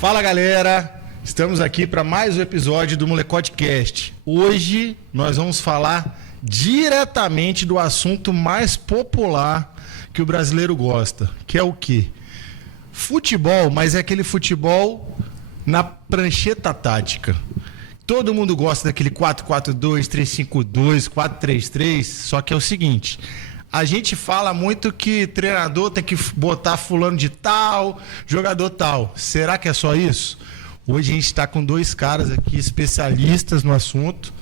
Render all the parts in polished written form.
Fala galera, estamos aqui para mais um episódio do Molecote Cast. Hoje nós vamos falar diretamente do assunto mais popular que o brasileiro gosta, que é o quê? Futebol, mas é aquele futebol na prancheta tática. Todo mundo gosta daquele 4-4-2, 3-5-2, 4-3-3, só que é o seguinte... A gente fala muito que treinador tem que botar fulano de tal, jogador tal. Será que é só isso? Hoje a gente está com dois caras aqui, especialistas no assunto,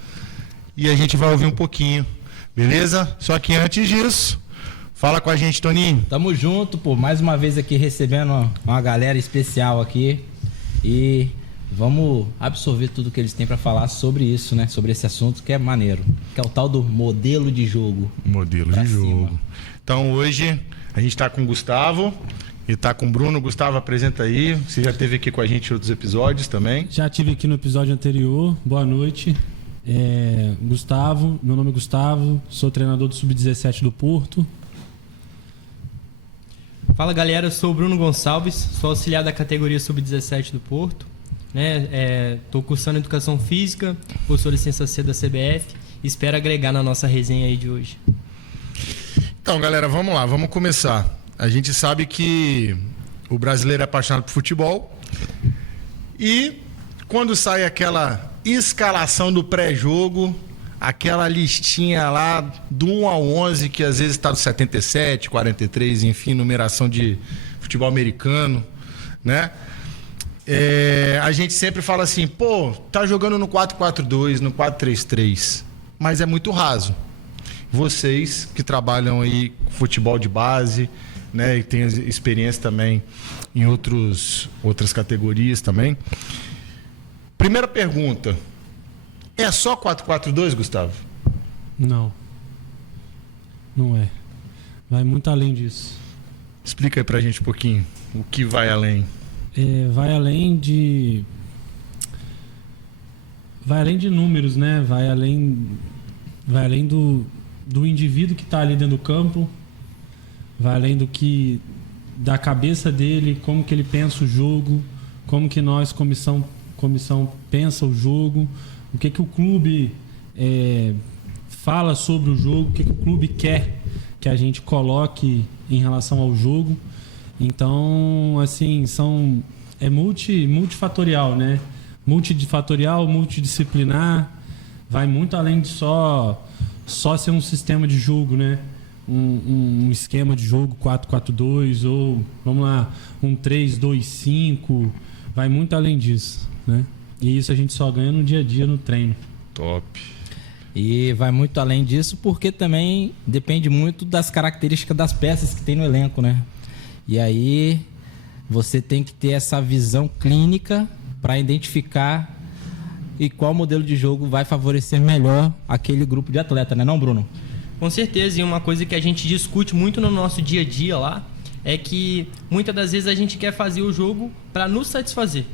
e a gente vai ouvir um pouquinho, beleza? Só que antes disso, fala com a gente, Toninho. Tamo junto, pô, mais uma vez aqui recebendo uma galera especial aqui e vamos absorver tudo que eles têm para falar sobre isso, né? Sobre esse assunto que é maneiro, que é o tal do modelo de jogo. Modelo de jogo. Então hoje a gente está com o Gustavo e está com o Bruno. Gustavo, apresenta aí. Você já esteve aqui com a gente em outros episódios também? Já estive aqui no episódio anterior. Boa noite. Gustavo, meu nome é Gustavo, sou treinador do Sub-17 do Porto. Fala galera, eu sou o Bruno Gonçalves, sou auxiliar da categoria Sub-17 do Porto. Estou cursando Educação Física, sou licença C da CBF e espero agregar na nossa resenha aí de hoje. Então, galera, vamos lá, vamos começar. A gente sabe que o brasileiro é apaixonado por futebol e quando sai aquela escalação do pré-jogo, aquela listinha lá do 1 ao 11, que às vezes está do 77, 43, enfim, numeração de futebol americano, né? A gente sempre fala assim, pô, tá jogando no 4-4-2, no 4-3-3, mas é muito raso. Vocês que trabalham aí com futebol de base, né, e têm experiência também em outras categorias também. Primeira pergunta, é só 4-4-2, Gustavo? Não é. Vai muito além disso. Explica aí pra gente um pouquinho o que vai além. Vai além de números, né? Vai além do indivíduo que está ali dentro do campo, vai além da cabeça dele, como que ele pensa o jogo, como que nós, comissão pensa o jogo, o que o clube fala sobre o jogo, o que o clube quer que a gente coloque em relação ao jogo. Então, assim, é multifatorial, né? Multifatorial, multidisciplinar, vai muito além de só ser um sistema de jogo, né? Um esquema de jogo 4-4-2 ou, vamos lá, um 3-2-5, vai muito além disso, né? E isso a gente só ganha no dia a dia, no treino. Top. E vai muito além disso porque também depende muito das características das peças que tem no elenco, né? E aí você tem que ter essa visão clínica para identificar e qual modelo de jogo vai favorecer melhor aquele grupo de atleta, né, não, Bruno? Com certeza, e uma coisa que a gente discute muito no nosso dia a dia lá é que muitas das vezes a gente quer fazer o jogo para nos satisfazer.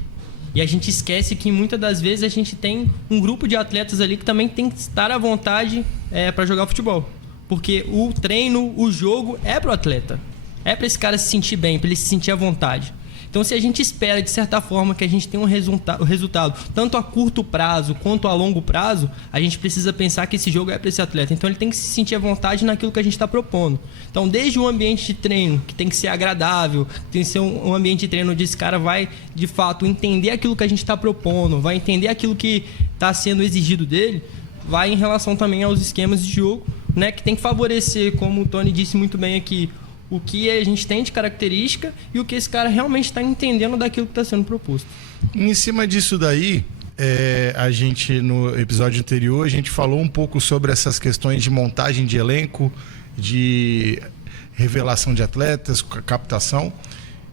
E a gente esquece que muitas das vezes a gente tem um grupo de atletas ali que também tem que estar à vontade para jogar futebol. Porque o treino, o jogo é pro atleta. É para esse cara se sentir bem, para ele se sentir à vontade. Então, se a gente espera, de certa forma, que a gente tenha um resultado tanto a curto prazo quanto a longo prazo, a gente precisa pensar que esse jogo é para esse atleta. Então, ele tem que se sentir à vontade naquilo que a gente está propondo. Então, desde o ambiente de treino, que tem que ser agradável, tem que ser um ambiente de treino onde esse cara vai, de fato, entender aquilo que a gente está propondo, vai entender aquilo que está sendo exigido dele, vai em relação também aos esquemas de jogo, né, que tem que favorecer, como o Tony disse muito bem aqui, o que a gente tem de característica e o que esse cara realmente está entendendo daquilo que está sendo proposto. Em cima disso daí, a gente, no episódio anterior, a gente falou um pouco sobre essas questões de montagem de elenco, de revelação de atletas, captação.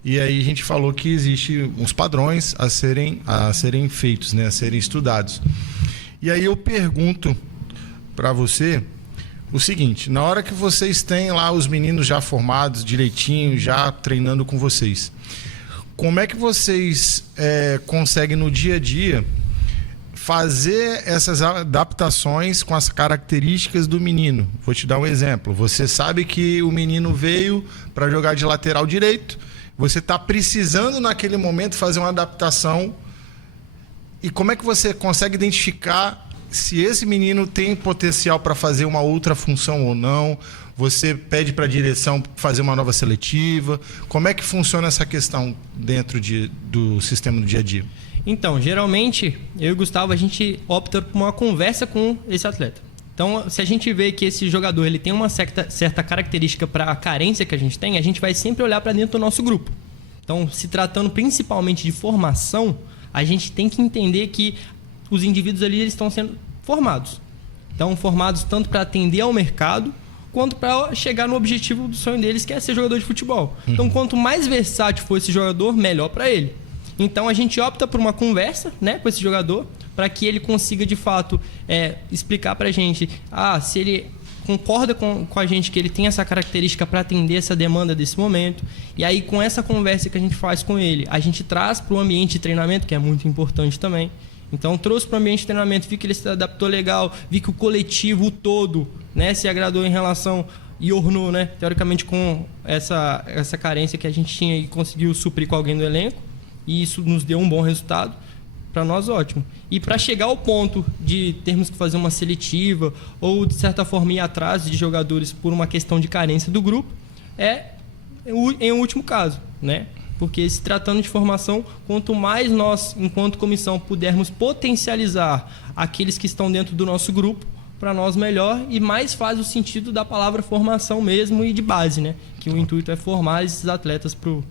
E aí a gente falou que existe uns padrões a serem feitos, né, a serem estudados. E aí eu pergunto para você o seguinte, na hora que vocês têm lá os meninos já formados direitinho, já treinando com vocês, como é que vocês conseguem no dia a dia fazer essas adaptações com as características do menino? Vou te dar um exemplo. Você sabe que o menino veio para jogar de lateral direito, você está precisando naquele momento fazer uma adaptação. E como é que você consegue identificar se esse menino tem potencial para fazer uma outra função ou não? Você pede para a direção fazer uma nova seletiva? Como é que funciona essa questão dentro do sistema do dia a dia? Então, geralmente, eu e o Gustavo, a gente opta por uma conversa com esse atleta. Então, se a gente vê que esse jogador ele tem uma certa característica para a carência que a gente vai sempre olhar para dentro do nosso grupo. Então, se tratando principalmente de formação, a gente tem que entender que os indivíduos ali eles estão sendo formados. Então, formados tanto para atender ao mercado, quanto para chegar no objetivo do sonho deles, que é ser jogador de futebol. Então, quanto mais versátil for esse jogador, melhor para ele. Então, a gente opta por uma conversa, né, com esse jogador, para que ele consiga, de fato, explicar para a gente se ele concorda com a gente que ele tem essa característica para atender essa demanda desse momento. E aí, com essa conversa que a gente faz com ele, a gente traz para o ambiente de treinamento, que é muito importante também. Então, trouxe para o ambiente de treinamento, vi que ele se adaptou legal, vi que o coletivo, o todo, né, se agradou em relação e ornou, né, teoricamente, com essa carência que a gente tinha e conseguiu suprir com alguém do elenco. E isso nos deu um bom resultado. Para nós, ótimo. E para chegar ao ponto de termos que fazer uma seletiva ou, de certa forma, ir atrás de jogadores por uma questão de carência do grupo, em último caso, né? Porque, se tratando de formação, quanto mais nós, enquanto comissão, pudermos potencializar aqueles que estão dentro do nosso grupo, para nós melhor e mais faz o sentido da palavra formação mesmo e de base, né? Que o intuito é formar esses atletas para o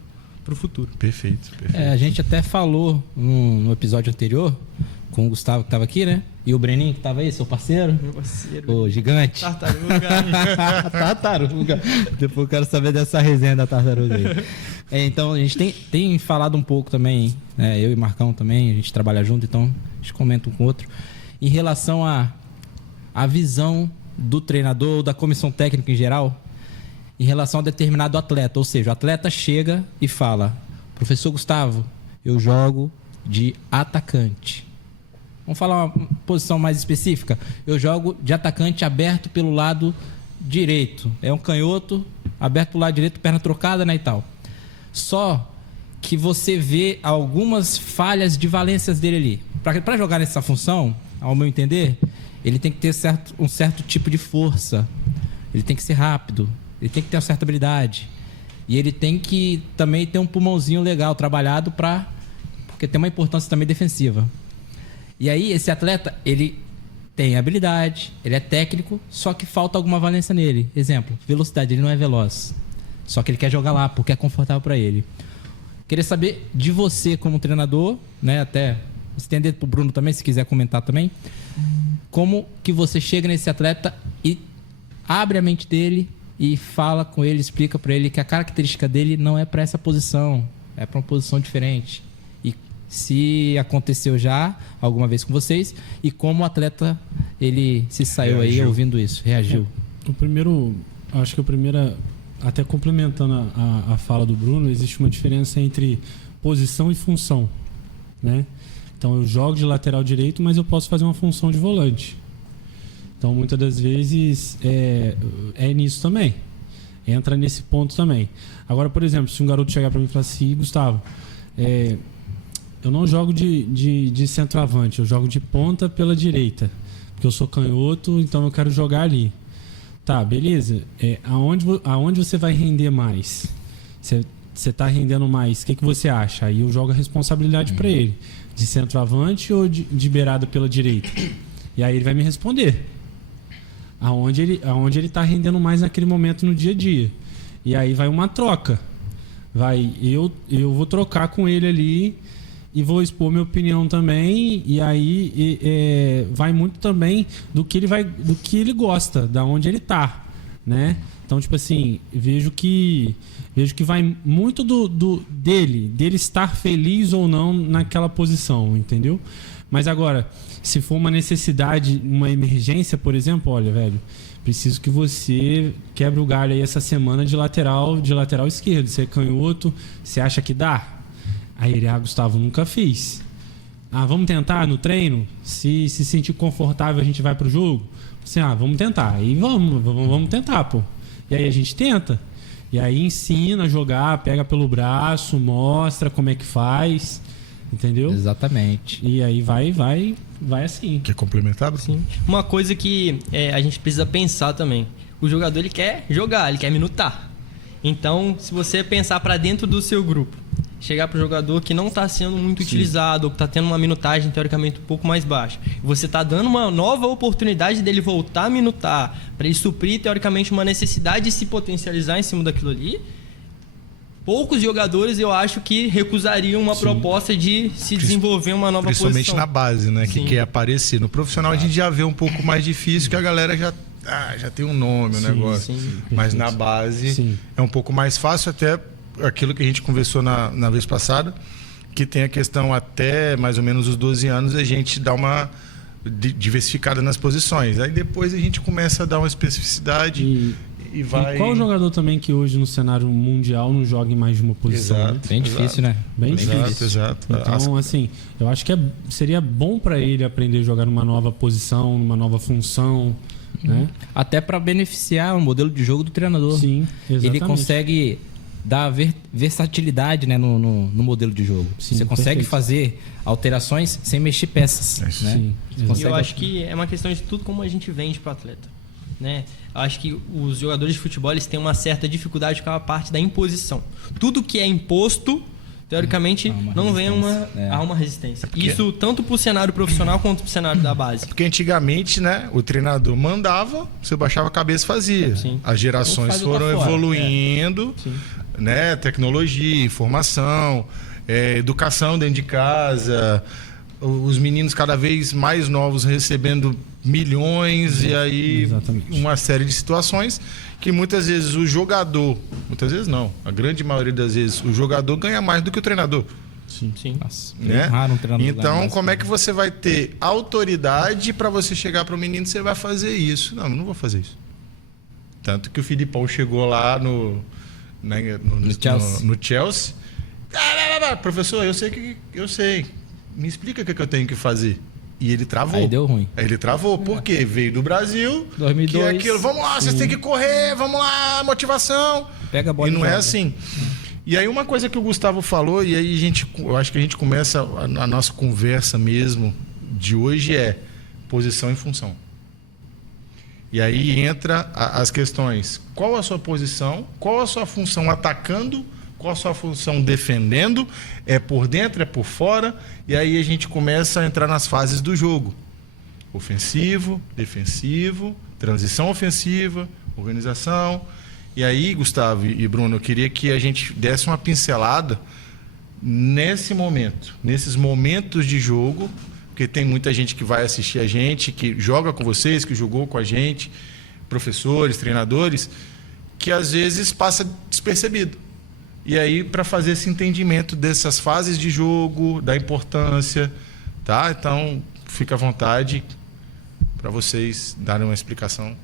futuro. Perfeito. A gente até falou no episódio anterior com o Gustavo que estava aqui, né? E o Breninho que estava aí, seu parceiro. Meu parceiro. O gigante. Tartaruga. Tartaruga. Depois eu quero saber dessa resenha da tartaruga aí. Então, a gente tem falado um pouco também, né? Eu e Marcão também, a gente trabalha junto, então a gente comenta um com o outro. Em relação à visão do treinador ou da comissão técnica em geral, em relação a determinado atleta. Ou seja, o atleta chega e fala: professor Gustavo, eu jogo de atacante. Vamos falar uma posição mais específica? Eu jogo de atacante aberto pelo lado direito. É um canhoto, aberto pelo lado direito, perna trocada, né, e tal. Só que você vê algumas falhas de valências dele ali. Para jogar nessa função, ao meu entender, ele tem que ter um certo tipo de força. Ele tem que ser rápido. Ele tem que ter uma certa habilidade. E ele tem que também ter um pulmãozinho legal, trabalhado porque tem uma importância também defensiva. E aí, esse atleta, ele tem habilidade, ele é técnico, só que falta alguma valência nele. Exemplo, velocidade, ele não é veloz. Só que ele quer jogar lá, porque é confortável para ele. Queria saber de você como treinador, né? Até estender para o Bruno também, se quiser comentar também. Como que você chega nesse atleta e abre a mente dele e fala com ele, explica para ele que a característica dele não é para essa posição, é para uma posição diferente. E se aconteceu já alguma vez com vocês, e como o atleta ele se saiu aí ouvindo isso, reagiu. Acho que o primeiro, até complementando a fala do Bruno, existe uma diferença entre posição e função, né? Então eu jogo de lateral direito, mas eu posso fazer uma função de volante. Então, muitas das vezes, é nisso também. Entra nesse ponto também. Agora, por exemplo, se um garoto chegar para mim e falar assim: Gustavo, eu não jogo de centroavante, eu jogo de ponta pela direita, porque eu sou canhoto, então eu quero jogar ali. Tá, beleza. Aonde você vai render mais? Você está rendendo mais, o que você acha? Aí eu jogo a responsabilidade para ele. De centroavante ou de beirada pela direita? E aí ele vai me responder. Aonde ele está rendendo mais naquele momento no dia a dia. E aí vai uma troca. Eu vou trocar com ele ali e vou expor minha opinião também. E aí vai muito também do que ele gosta, da onde ele está, né? Então, tipo assim, vejo que vai muito dele estar feliz ou não naquela posição, entendeu? Mas agora, se for uma necessidade, uma emergência, por exemplo, olha, velho, preciso que você quebre o galho aí essa semana de lateral esquerdo. Você é canhoto, você acha que dá? Aí ele: Gustavo, nunca fiz. Vamos tentar no treino? Se sentir confortável, a gente vai pro jogo? Assim, vamos tentar. Aí vamos tentar, pô. E aí a gente tenta. E aí ensina a jogar, pega pelo braço, mostra como é que faz, entendeu? Exatamente. E aí vai assim. Quer complementar, Bruno? Sim. Uma coisa que a gente precisa pensar também. O jogador, ele quer jogar, ele quer minutar. Então, se você pensar para dentro do seu grupo, chegar para o jogador que não está sendo muito utilizado, ou que está tendo uma minutagem teoricamente um pouco mais baixa, você está dando uma nova oportunidade dele voltar a minutar, para ele suprir teoricamente uma necessidade de se potencializar em cima daquilo ali. Poucos jogadores eu acho que recusariam uma proposta de se desenvolver uma nova posição. Principalmente na base, né? Que quer aparecer. No profissional a gente já vê um pouco mais difícil, que a galera já tem um nome, o negócio. Mas na base é um pouco mais fácil, até aquilo que a gente conversou na vez passada, que tem a questão até mais ou menos os 12 anos, a gente dá uma diversificada nas posições. Aí depois a gente começa a dar uma especificidade e vai... E qual jogador também que hoje no cenário mundial não joga em mais de uma posição? Exato, né? Bem difícil, né? Bem difícil. Exato. Então, assim, eu acho que seria bom para ele aprender a jogar numa nova posição, numa nova função, né? Até para beneficiar o modelo de jogo do treinador. Sim, exatamente. Ele consegue dar versatilidade, né, no modelo de jogo. Sim, você consegue perfeito. fazer alterações sem mexer peças. Né? Sim, Você E consegue... eu acho que é uma questão de tudo como a gente vende para o atleta. Né? Eu acho que os jogadores de futebol eles têm uma certa dificuldade com a parte da imposição. Tudo que é imposto, teoricamente, não vem há uma resistência. Isso tanto para o cenário profissional quanto para o cenário da base. Porque antigamente, né, o treinador mandava, você baixava a cabeça e fazia. Sim. As gerações Ou faz ou tá foram fora. evoluindo, né, tecnologia, informação, educação dentro de casa, os meninos cada vez mais novos recebendo milhões e aí Exatamente. uma série de situações que muitas vezes o jogador, muitas vezes não, a grande maioria das vezes o jogador ganha mais do que o treinador. Sim. Nossa, Né? raro um treinador ganhar Então, mais como é que você vai ter autoridade para você chegar para o menino e você vai fazer isso? Não vou fazer isso. Tanto que o Filipão chegou lá no Chelsea. no Chelsea. Professor, eu sei. Me explica o que eu tenho que fazer. E ele travou. Aí deu ruim. Ele travou. Por quê? Veio do Brasil. 2002. Que é aquilo. Vamos lá, vocês têm que correr. Vamos lá, motivação. Pega a bola E e não é joga. assim. E aí uma coisa que o Gustavo falou, e aí eu acho que a gente começa a nossa conversa mesmo de hoje é posição e função. E aí entra as questões. Qual a sua posição? Qual a sua função atacando? Qual a sua função defendendo? É por dentro, é por fora? E aí a gente começa a entrar nas fases do jogo. Ofensivo, defensivo, transição ofensiva, organização. E aí, Gustavo e Bruno, eu queria que a gente desse uma pincelada nesse momento, nesses momentos de jogo, porque tem muita gente que vai assistir a gente, que joga com vocês, que jogou com a gente, professores, treinadores, que às vezes passa despercebido. E aí, para fazer esse entendimento dessas fases de jogo, da importância, tá? Então, fica à vontade para vocês darem uma explicação.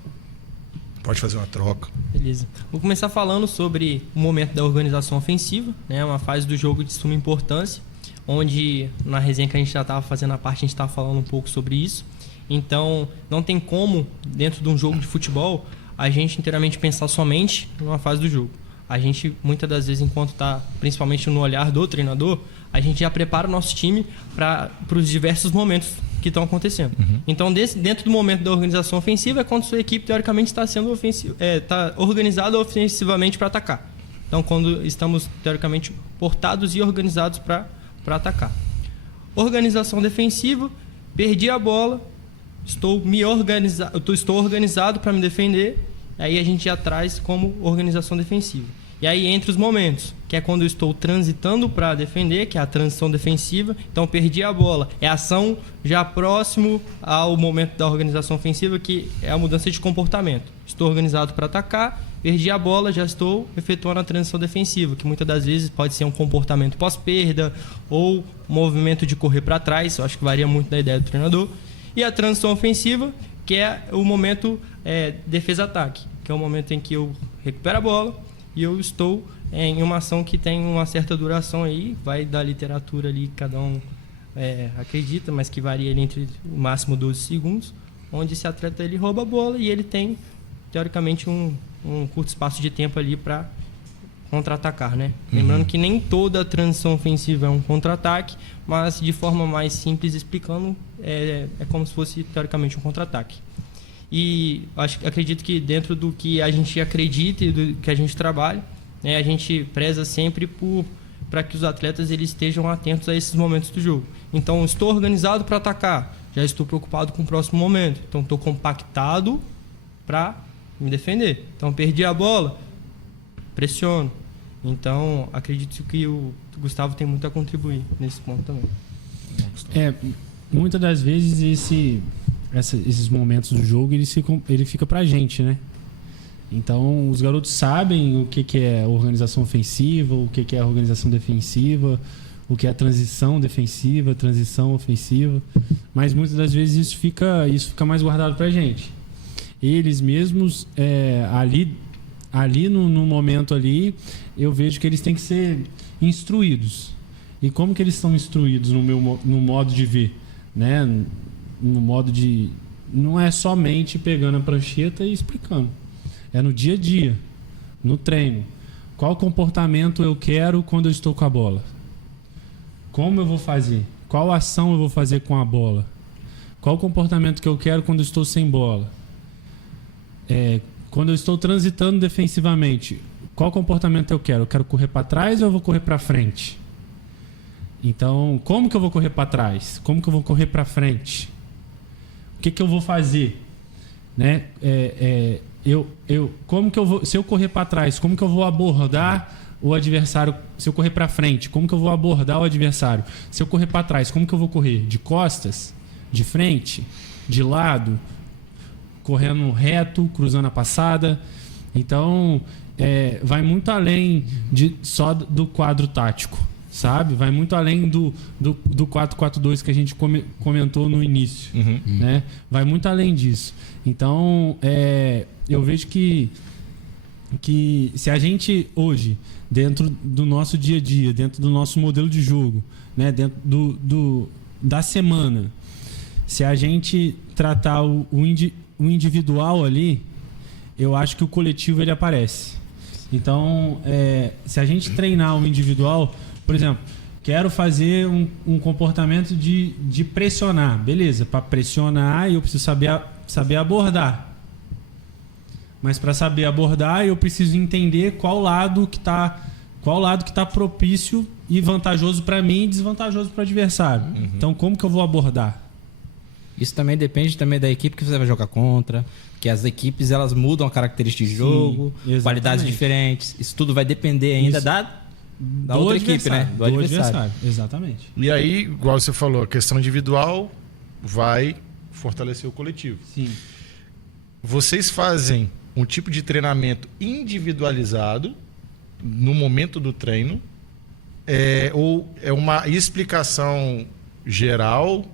Pode fazer uma troca. Beleza. Vou começar falando sobre o momento da organização ofensiva, né? Uma fase do jogo de suma importância, onde na resenha que a gente já estava fazendo a parte, a gente estava falando um pouco sobre isso. Então, não tem como, dentro de um jogo de futebol, a gente inteiramente pensar somente numa fase do jogo. A gente, muitas das vezes, enquanto está principalmente no olhar do treinador, a gente já prepara o nosso time para os diversos momentos que estão acontecendo. Então, dentro do momento da organização ofensiva, é quando sua equipe, teoricamente, está sendo está organizada ofensivamente para atacar. Então, quando estamos, teoricamente, portados e organizados para atacar. Organização defensiva, perdi a bola, estou organizado para me defender. Aí a gente já traz como organização defensiva. E aí entre os momentos, que é quando eu estou transitando para defender, que é a transição defensiva, então perdi a bola, é ação já próximo ao momento da organização ofensiva, que é a mudança de comportamento. Estou organizado para atacar, perdi a bola, já estou efetuando a transição defensiva, que muitas das vezes pode ser um comportamento pós-perda ou movimento de correr para trás, eu acho que varia muito da ideia do treinador. E a transição ofensiva, que é o momento defesa-ataque, que é o momento em que eu recupero a bola e eu estou em uma ação que tem uma certa duração aí, vai da literatura ali, cada um acredita, mas que varia ali entre o máximo 12 segundos, onde esse atleta ele rouba a bola e ele tem, teoricamente, um curto espaço de tempo ali para contra-atacar, né? Lembrando que nem toda transição ofensiva é um contra-ataque, mas de forma mais simples explicando, é como se fosse teoricamente um contra-ataque. E acredito que dentro do que a gente acredita e do que a gente trabalha, né, a gente preza sempre para que os atletas eles estejam atentos a esses momentos do jogo. Então, estou organizado para atacar, já estou preocupado com o próximo momento. Então, estou compactado para me defender. Então, perdi a bola, pressiono. Então, acredito que o Gustavo tem muito a contribuir nesse ponto também. Muitas das vezes esses momentos do jogo ele fica pra gente, né? Então os garotos sabem o que é organização ofensiva, o que é organização defensiva, o que é transição defensiva, transição ofensiva, mas muitas das vezes isso fica mais guardado pra gente. Eles mesmos ali no momento ali, eu vejo que eles têm que ser instruídos. E como que eles estão instruídos no modo de ver, né? No modo de... Não é somente pegando a prancheta e explicando. É no dia a dia, no treino. Qual comportamento eu quero quando eu estou com a bola? Como eu vou fazer? Qual ação eu vou fazer com a bola? Qual comportamento que eu quero quando eu estou sem bola? Quando eu estou transitando defensivamente, qual comportamento eu quero? Eu quero correr para trás ou eu vou correr para frente? Então, como que eu vou correr para trás? Como que eu vou correr para frente? O que eu vou fazer? Né? Como que eu vou, se eu correr para trás, como que eu vou abordar o adversário? Se eu correr para frente, como que eu vou abordar o adversário? Se eu correr para trás, como que eu vou correr? De costas? De frente? De lado? Correndo reto, cruzando a passada? Então, vai muito além só do quadro tático, sabe? Vai muito além do 4-4-2 que a gente comentou no início, né? Vai muito além disso. Então, eu vejo que se a gente hoje, dentro do nosso dia a dia, dentro do nosso modelo de jogo, né? Dentro da semana, se a gente tratar o individual ali, eu acho que o coletivo ele aparece. Então, se a gente treinar o individual, por exemplo, quero fazer um comportamento de pressionar. Beleza, para pressionar eu preciso saber abordar. Mas para saber abordar eu preciso entender qual lado que tá propício e vantajoso para mim e desvantajoso para o adversário. Então, como que eu vou abordar? Isso também depende também da equipe que você vai jogar contra, que as equipes elas mudam a característica de jogo, qualidades diferentes. Isso tudo vai depender ainda da outra equipe, né? Do adversário. Exatamente. E aí, igual você falou, a questão individual vai fortalecer o coletivo. Sim. Vocês fazem um tipo de treinamento individualizado no momento do treino, ou é uma explicação geral,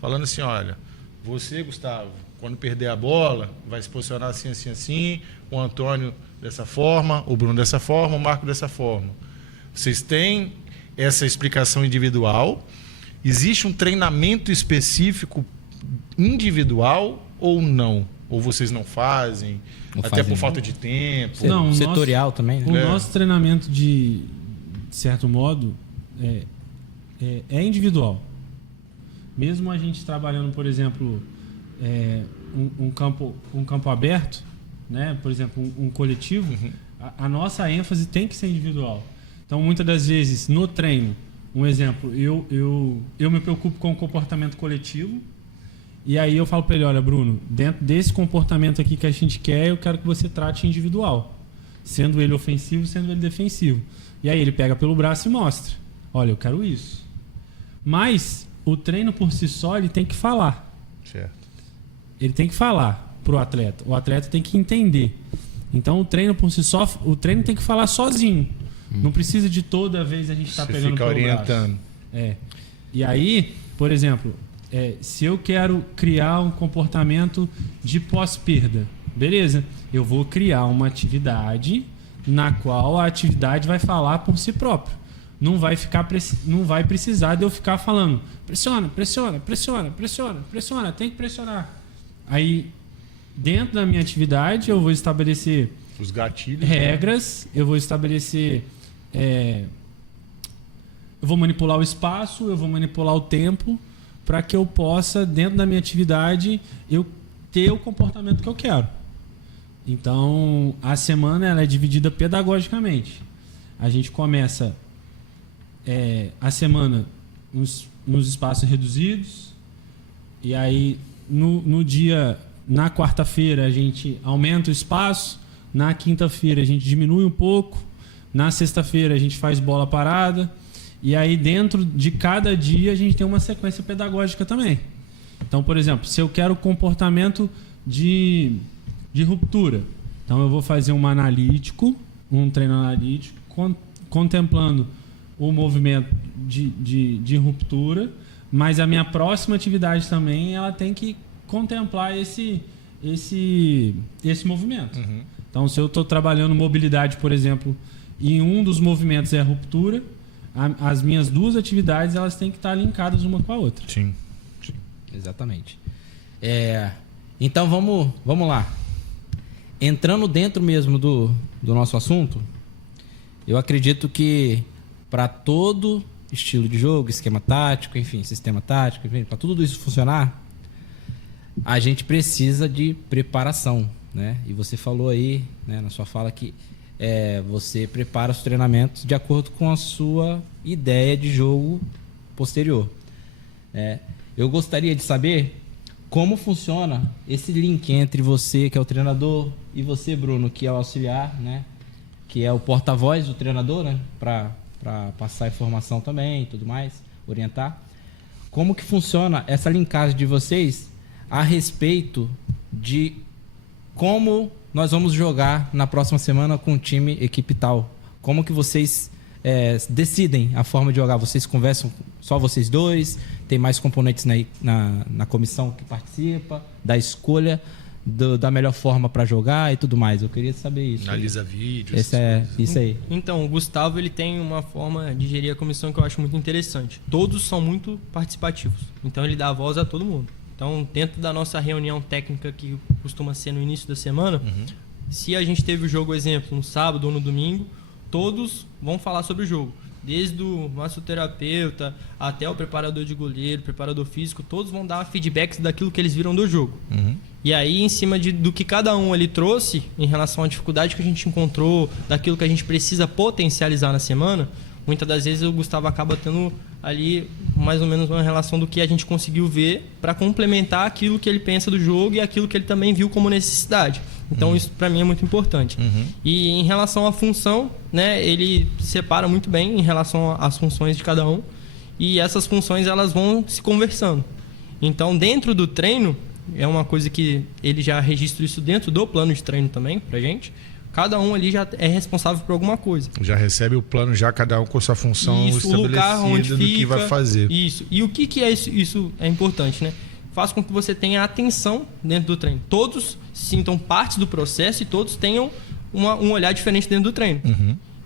falando assim, olha, você, Gustavo, quando perder a bola, vai se posicionar assim, assim, assim, o Antônio dessa forma, o Bruno dessa forma, o Marco dessa forma. Vocês têm essa explicação individual? Existe um treinamento específico individual ou não? Ou vocês não fazem? Até por falta de tempo? Não, setorial também, né? O nosso treinamento, de certo modo, é individual. Mesmo a gente trabalhando, por exemplo, um campo aberto, né? Por exemplo, um coletivo, a nossa ênfase tem que ser individual. Então, muitas das vezes, no treino, um exemplo, eu me preocupo com o comportamento coletivo e aí eu falo para ele, olha, Bruno, dentro desse comportamento aqui que a gente quer, eu quero que você trate individual, sendo ele ofensivo, sendo ele defensivo. E aí ele pega pelo braço e mostra, olha, eu quero isso. Mas o treino por si só, ele tem que falar. Certo. Ele tem que falar pro atleta. O atleta tem que entender. Então, o treino por si só, o treino tem que falar sozinho. Não precisa de toda vez a gente estar pegando pelo orientando. braço. E aí, por exemplo, se eu quero criar um comportamento de pós-perda, beleza? Eu vou criar uma atividade na qual a atividade vai falar por si própria. Não vai precisar de eu ficar falando pressiona, pressiona, pressiona, pressiona, pressiona, tem que pressionar. Aí, dentro da minha atividade, eu vou estabelecer Os gatilhos. regras, eu vou estabelecer. Eu vou manipular o espaço, eu vou manipular o tempo para que eu possa, dentro da minha atividade, eu ter o comportamento que eu quero. Então, a semana ela é dividida pedagogicamente. A gente começa a semana nos espaços reduzidos, e aí na quarta-feira a gente aumenta o espaço, na quinta-feira a gente diminui um pouco, na sexta-feira a gente faz bola parada, e aí dentro de cada dia a gente tem uma sequência pedagógica também. Então, por exemplo, se eu quero comportamento de ruptura, então eu vou fazer um treino analítico, contemplando o movimento de ruptura, mas a minha próxima atividade também ela tem que contemplar esse movimento. Uhum. Então, se eu estou trabalhando mobilidade, por exemplo, e um dos movimentos é a ruptura, as minhas duas atividades elas têm que estar linkadas uma com a outra. Sim. Exatamente. Então vamos lá. Entrando dentro mesmo do nosso assunto, eu acredito que para todo estilo de jogo, esquema tático, enfim, sistema tático, enfim, para tudo isso funcionar, a gente precisa de preparação, né? E você falou aí, né, na sua fala que você prepara os treinamentos de acordo com a sua ideia de jogo posterior. Eu gostaria de saber como funciona esse link entre você, que é o treinador, e você, Bruno, que é o auxiliar, né? Que é o porta-voz do treinador, né? Para passar informação também e tudo mais, orientar. Como que funciona essa linkagem de vocês a respeito de como nós vamos jogar na próxima semana com o time equipe tal? Como que vocês decidem a forma de jogar? Vocês conversam só vocês dois? Tem mais componentes na comissão que participa, da escolha da melhor forma para jogar e tudo mais? Eu queria saber isso. Analisa vídeos. Isso aí. Então, o Gustavo ele tem uma forma de gerir a comissão que eu acho muito interessante. Todos são muito participativos, então ele dá voz a todo mundo. Então, dentro da nossa reunião técnica que costuma ser no início da semana, se a gente teve o jogo, exemplo, no sábado ou no domingo, todos vão falar sobre o jogo. Desde o massoterapeuta até o preparador de goleiro, preparador físico, todos vão dar feedbacks daquilo que eles viram do jogo. E aí, em cima do que cada um ali trouxe, em relação à dificuldade que a gente encontrou, daquilo que a gente precisa potencializar na semana, muitas das vezes o Gustavo acaba tendo ali mais ou menos uma relação do que a gente conseguiu ver para complementar aquilo que ele pensa do jogo e aquilo que ele também viu como necessidade. Então isso para mim é muito importante. E em relação à função, né, ele separa muito bem em relação às funções de cada um, e essas funções elas vão se conversando. Então dentro do treino, é uma coisa que ele já registra isso dentro do plano de treino também pra gente. Cada um ali já é responsável por alguma coisa. Já recebe o plano, já cada um com sua função isso, o lugar onde estabelecida do que vai fazer. Isso. E o que é isso? Isso é importante, né? Faz com que você tenha atenção dentro do treino. Todos sintam parte do processo e todos tenham um olhar diferente dentro do treino.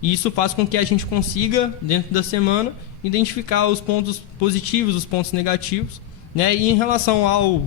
E isso faz com que a gente consiga, dentro da semana, identificar os pontos positivos, os pontos negativos, né? E em relação ao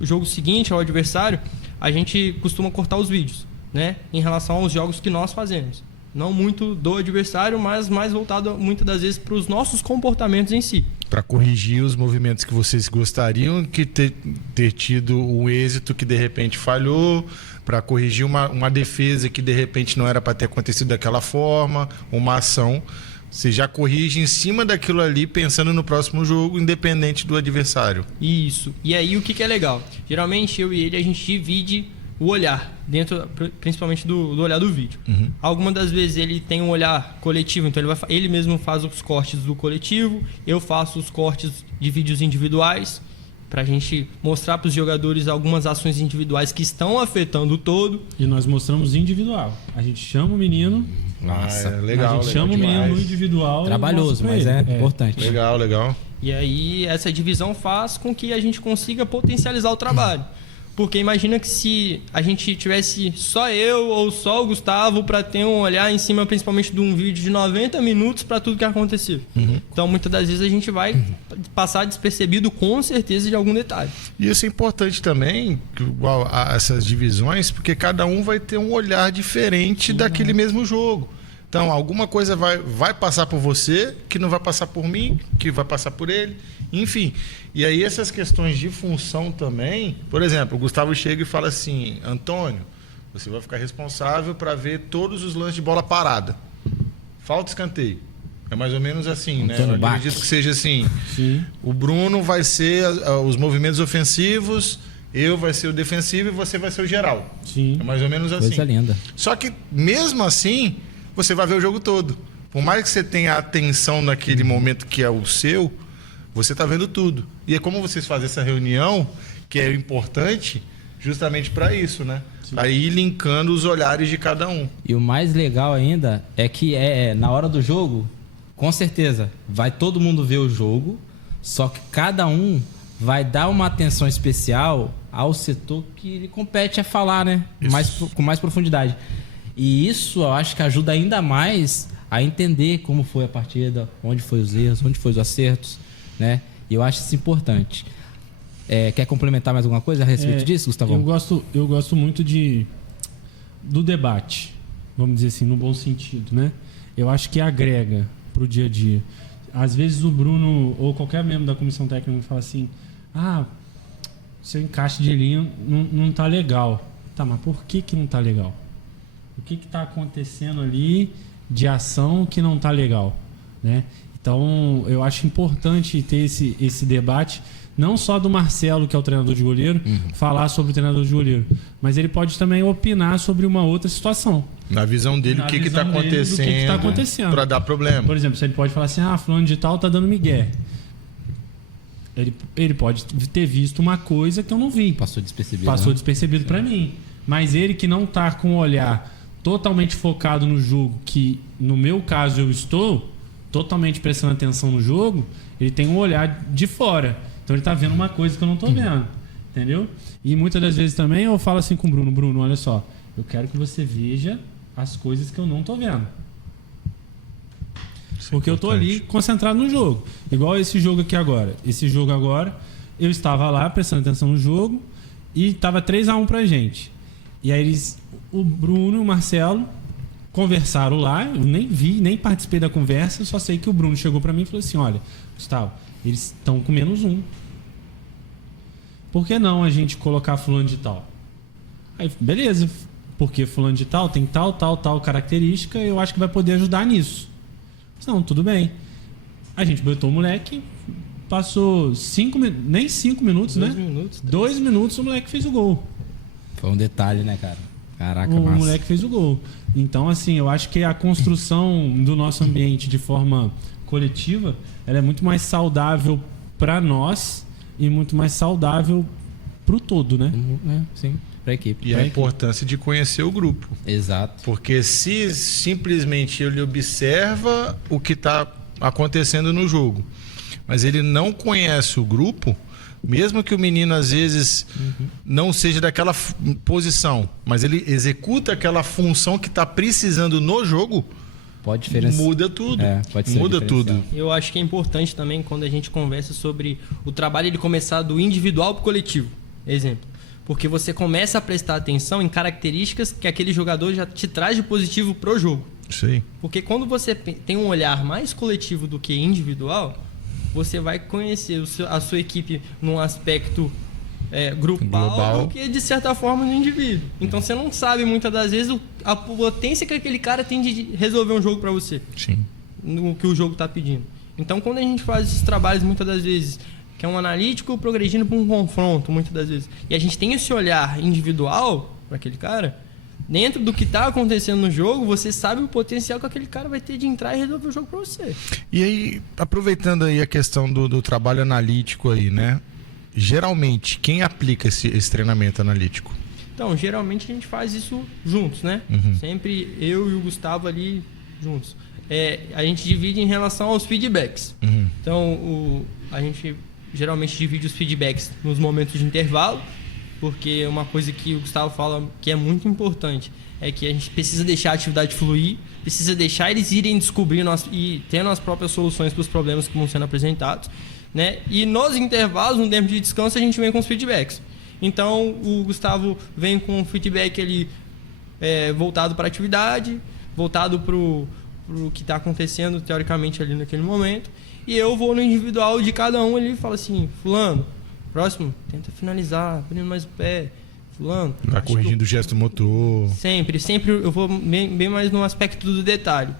jogo seguinte, ao adversário, a gente costuma cortar os vídeos, né? Em relação aos jogos que nós fazemos. Não muito do adversário, mas mais voltado muitas das vezes para os nossos comportamentos em si. Para corrigir os movimentos que vocês gostariam que ter tido o êxito que de repente falhou, para corrigir uma defesa que de repente não era para ter acontecido daquela forma, uma ação. Você já corrige em cima daquilo ali, pensando no próximo jogo, independente do adversário. Isso. E aí o que é legal? Geralmente eu e ele a gente divide o olhar, dentro principalmente do olhar do vídeo. Algumas das vezes ele tem um olhar coletivo, então ele mesmo faz os cortes do coletivo, eu faço os cortes de vídeos individuais, pra gente mostrar para os jogadores algumas ações individuais que estão afetando o todo. E nós mostramos individual. A gente chama o menino. Nossa, legal. A gente chama o menino no individual. Trabalhoso, mas é importante. Legal. E aí essa divisão faz com que a gente consiga potencializar o trabalho. Porque imagina que se a gente tivesse só eu ou só o Gustavo para ter um olhar em cima, principalmente de um vídeo de 90 minutos para tudo que aconteceu. Então, muitas das vezes a gente vai passar despercebido com certeza de algum detalhe. E isso é importante também, igual a essas divisões, porque cada um vai ter um olhar diferente daquele mesmo jogo. Então, alguma coisa vai passar por você, que não vai passar por mim, que vai passar por ele, enfim. E aí essas questões de função também, por exemplo, o Gustavo chega e fala assim, Antônio, você vai ficar responsável para ver todos os lances de bola parada. Falta escanteio. É mais ou menos assim, né? Eu acredito que seja assim. Sim. O Bruno vai ser os movimentos ofensivos, eu vai ser o defensivo e você vai ser o geral. Sim. É mais ou menos assim. Coisa linda. Só que mesmo assim, você vai ver o jogo todo. Por mais que você tenha atenção naquele momento que é o seu, você está vendo tudo. E é como vocês fazem essa reunião, que é importante justamente para isso, né? Para ir linkando os olhares de cada um. E o mais legal ainda é que na hora do jogo, com certeza, vai todo mundo ver o jogo, só que cada um vai dar uma atenção especial ao setor que ele compete a falar, né? Com mais profundidade. E isso eu acho que ajuda ainda mais a entender como foi a partida, onde foi os erros, onde foi os acertos, né? E eu acho isso importante. Quer complementar mais alguma coisa a respeito disso, Gustavo? Eu gosto muito do debate, vamos dizer assim, no bom sentido, né? Eu acho que agrega para o dia a dia. Às vezes o Bruno ou qualquer membro da comissão técnica me fala assim, seu encaixe de linha não tá legal. Tá, mas por que não tá legal? O que está acontecendo ali de ação que não está legal, né? Então, eu acho importante ter esse debate, não só do Marcelo, que é o treinador de goleiro, falar sobre o treinador de goleiro, mas ele pode também opinar sobre uma outra situação. Na visão dele, o que está acontecendo para dar problema. Por exemplo, se ele pode falar assim, fulano de tal tá dando migué. Ele pode ter visto uma coisa que eu não vi. Passou despercebido. Passou despercebido para mim. Mas ele que não tá com o olhar totalmente focado no jogo, que no meu caso eu estou totalmente prestando atenção no jogo, ele tem um olhar de fora. Então ele tá vendo uma coisa que eu não tô vendo. Entendeu? E muitas das vezes também eu falo assim com o Bruno, Bruno, olha só, eu quero que você veja as coisas que eu não tô vendo. Porque eu tô ali concentrado no jogo. Igual esse jogo aqui agora. Esse jogo agora, eu estava lá prestando atenção no jogo e tava 3-1 pra gente. E aí o Bruno e o Marcelo conversaram lá, eu nem vi, nem participei da conversa, só sei que o Bruno chegou pra mim e falou assim, olha, Gustavo, eles estão com -1. Por que não a gente colocar fulano de tal? Aí, beleza, porque fulano de tal tem tal característica, eu acho que vai poder ajudar nisso. Não, tudo bem. A gente botou o moleque, passou 5 minutos, nem 5 minutos, 2 né? 2 minutos o moleque fez o gol. Foi um detalhe, né, cara? Caraca, o moleque fez o gol. Então, assim, eu acho que a construção do nosso ambiente de forma coletiva, ela é muito mais saudável para nós e muito mais saudável pro todo, né? Sim, pra equipe. E a importância de conhecer o grupo. Exato. Porque se simplesmente ele observa o que está acontecendo no jogo, mas ele não conhece o grupo, mesmo que o menino às vezes não seja daquela posição, mas ele executa aquela função que está precisando no jogo, pode diferenciar. Muda tudo. Pode ser muda tudo. Eu acho que é importante também quando a gente conversa sobre o trabalho ele começar do individual para o coletivo. Exemplo. Porque você começa a prestar atenção em características que aquele jogador já te traz de positivo pro jogo. Sim. Porque quando você tem um olhar mais coletivo do que individual, você vai conhecer a sua equipe num aspecto global do que, de certa forma, no indivíduo. Então, você não sabe, muitas das vezes, a potência que aquele cara tem de resolver um jogo para você. Sim. No que o jogo está pedindo. Então, quando a gente faz esses trabalhos, muitas das vezes, que é um analítico progredindo para um confronto, muitas das vezes, e a gente tem esse olhar individual para aquele cara, dentro do que está acontecendo no jogo, você sabe o potencial que aquele cara vai ter de entrar e resolver o jogo para você. E aí, aproveitando aí a questão do trabalho analítico aí, né? Geralmente, quem aplica esse treinamento analítico? Então, geralmente a gente faz isso juntos, né? Sempre eu e o Gustavo ali juntos. A gente divide em relação aos feedbacks. Então, a gente geralmente divide os feedbacks nos momentos de intervalo porque uma coisa que o Gustavo fala que é muito importante é que a gente precisa deixar a atividade fluir, precisa deixar eles irem descobrindo e tendo as próprias soluções para os problemas que vão sendo apresentados, né? E nos intervalos, no tempo de descanso, a gente vem com os feedbacks. Então, o Gustavo vem com um feedback ali, voltado para a atividade, voltado para o que está acontecendo teoricamente ali naquele momento, e eu vou no individual de cada um ali e falo assim: fulano, próximo, tenta finalizar, abrindo mais o pé. Fulano, Vai corrigindo o gesto motor. Sempre eu vou bem mais no aspecto do detalhe.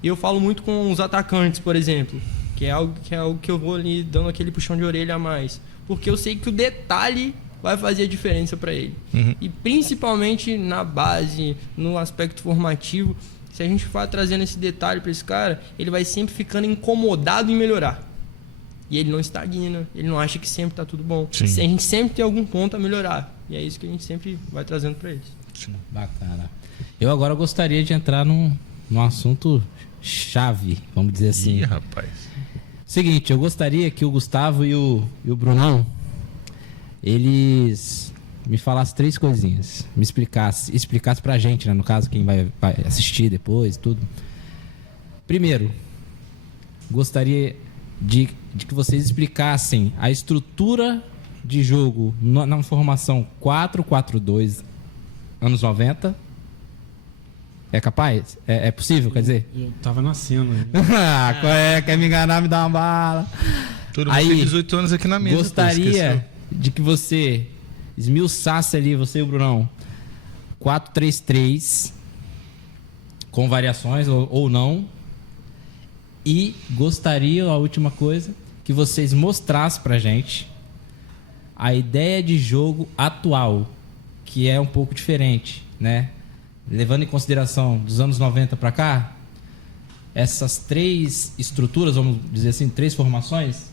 E eu falo muito com os atacantes, por exemplo, que é algo que eu vou ali dando aquele puxão de orelha a mais, porque eu sei que o detalhe vai fazer a diferença para ele. E principalmente na base, no aspecto formativo, se a gente for trazendo esse detalhe para esse cara, ele vai sempre ficando incomodado em melhorar. E ele não estagna, ele não acha que sempre está tudo bom. Sim. A gente sempre tem algum ponto a melhorar. E é isso que a gente sempre vai trazendo para eles. Bacana. Eu agora gostaria de entrar num assunto chave, vamos dizer assim. Ih, rapaz. Seguinte, eu gostaria que o Gustavo e o Brunão, eles me falassem 3 coisinhas. Me explicasse pra gente, né? No caso, quem vai assistir depois, tudo. Primeiro, gostaria de que vocês explicassem a estrutura de jogo na formação 4-4-2 anos 90. É capaz? É possível, quer dizer? Eu tava nascendo. Né? Qual é? Quer me enganar, me dá uma bala. Todo mundo tem 18 anos aqui na mesa. Gostaria de que você esmiuçasse ali, você e o Brunão, 4-3-3 com variações ou não. E gostaria, a última coisa, que vocês mostrassem pra gente a ideia de jogo atual, que é um pouco diferente, né? Levando em consideração dos anos 90 para cá, essas 3 estruturas, vamos dizer assim, 3 formações,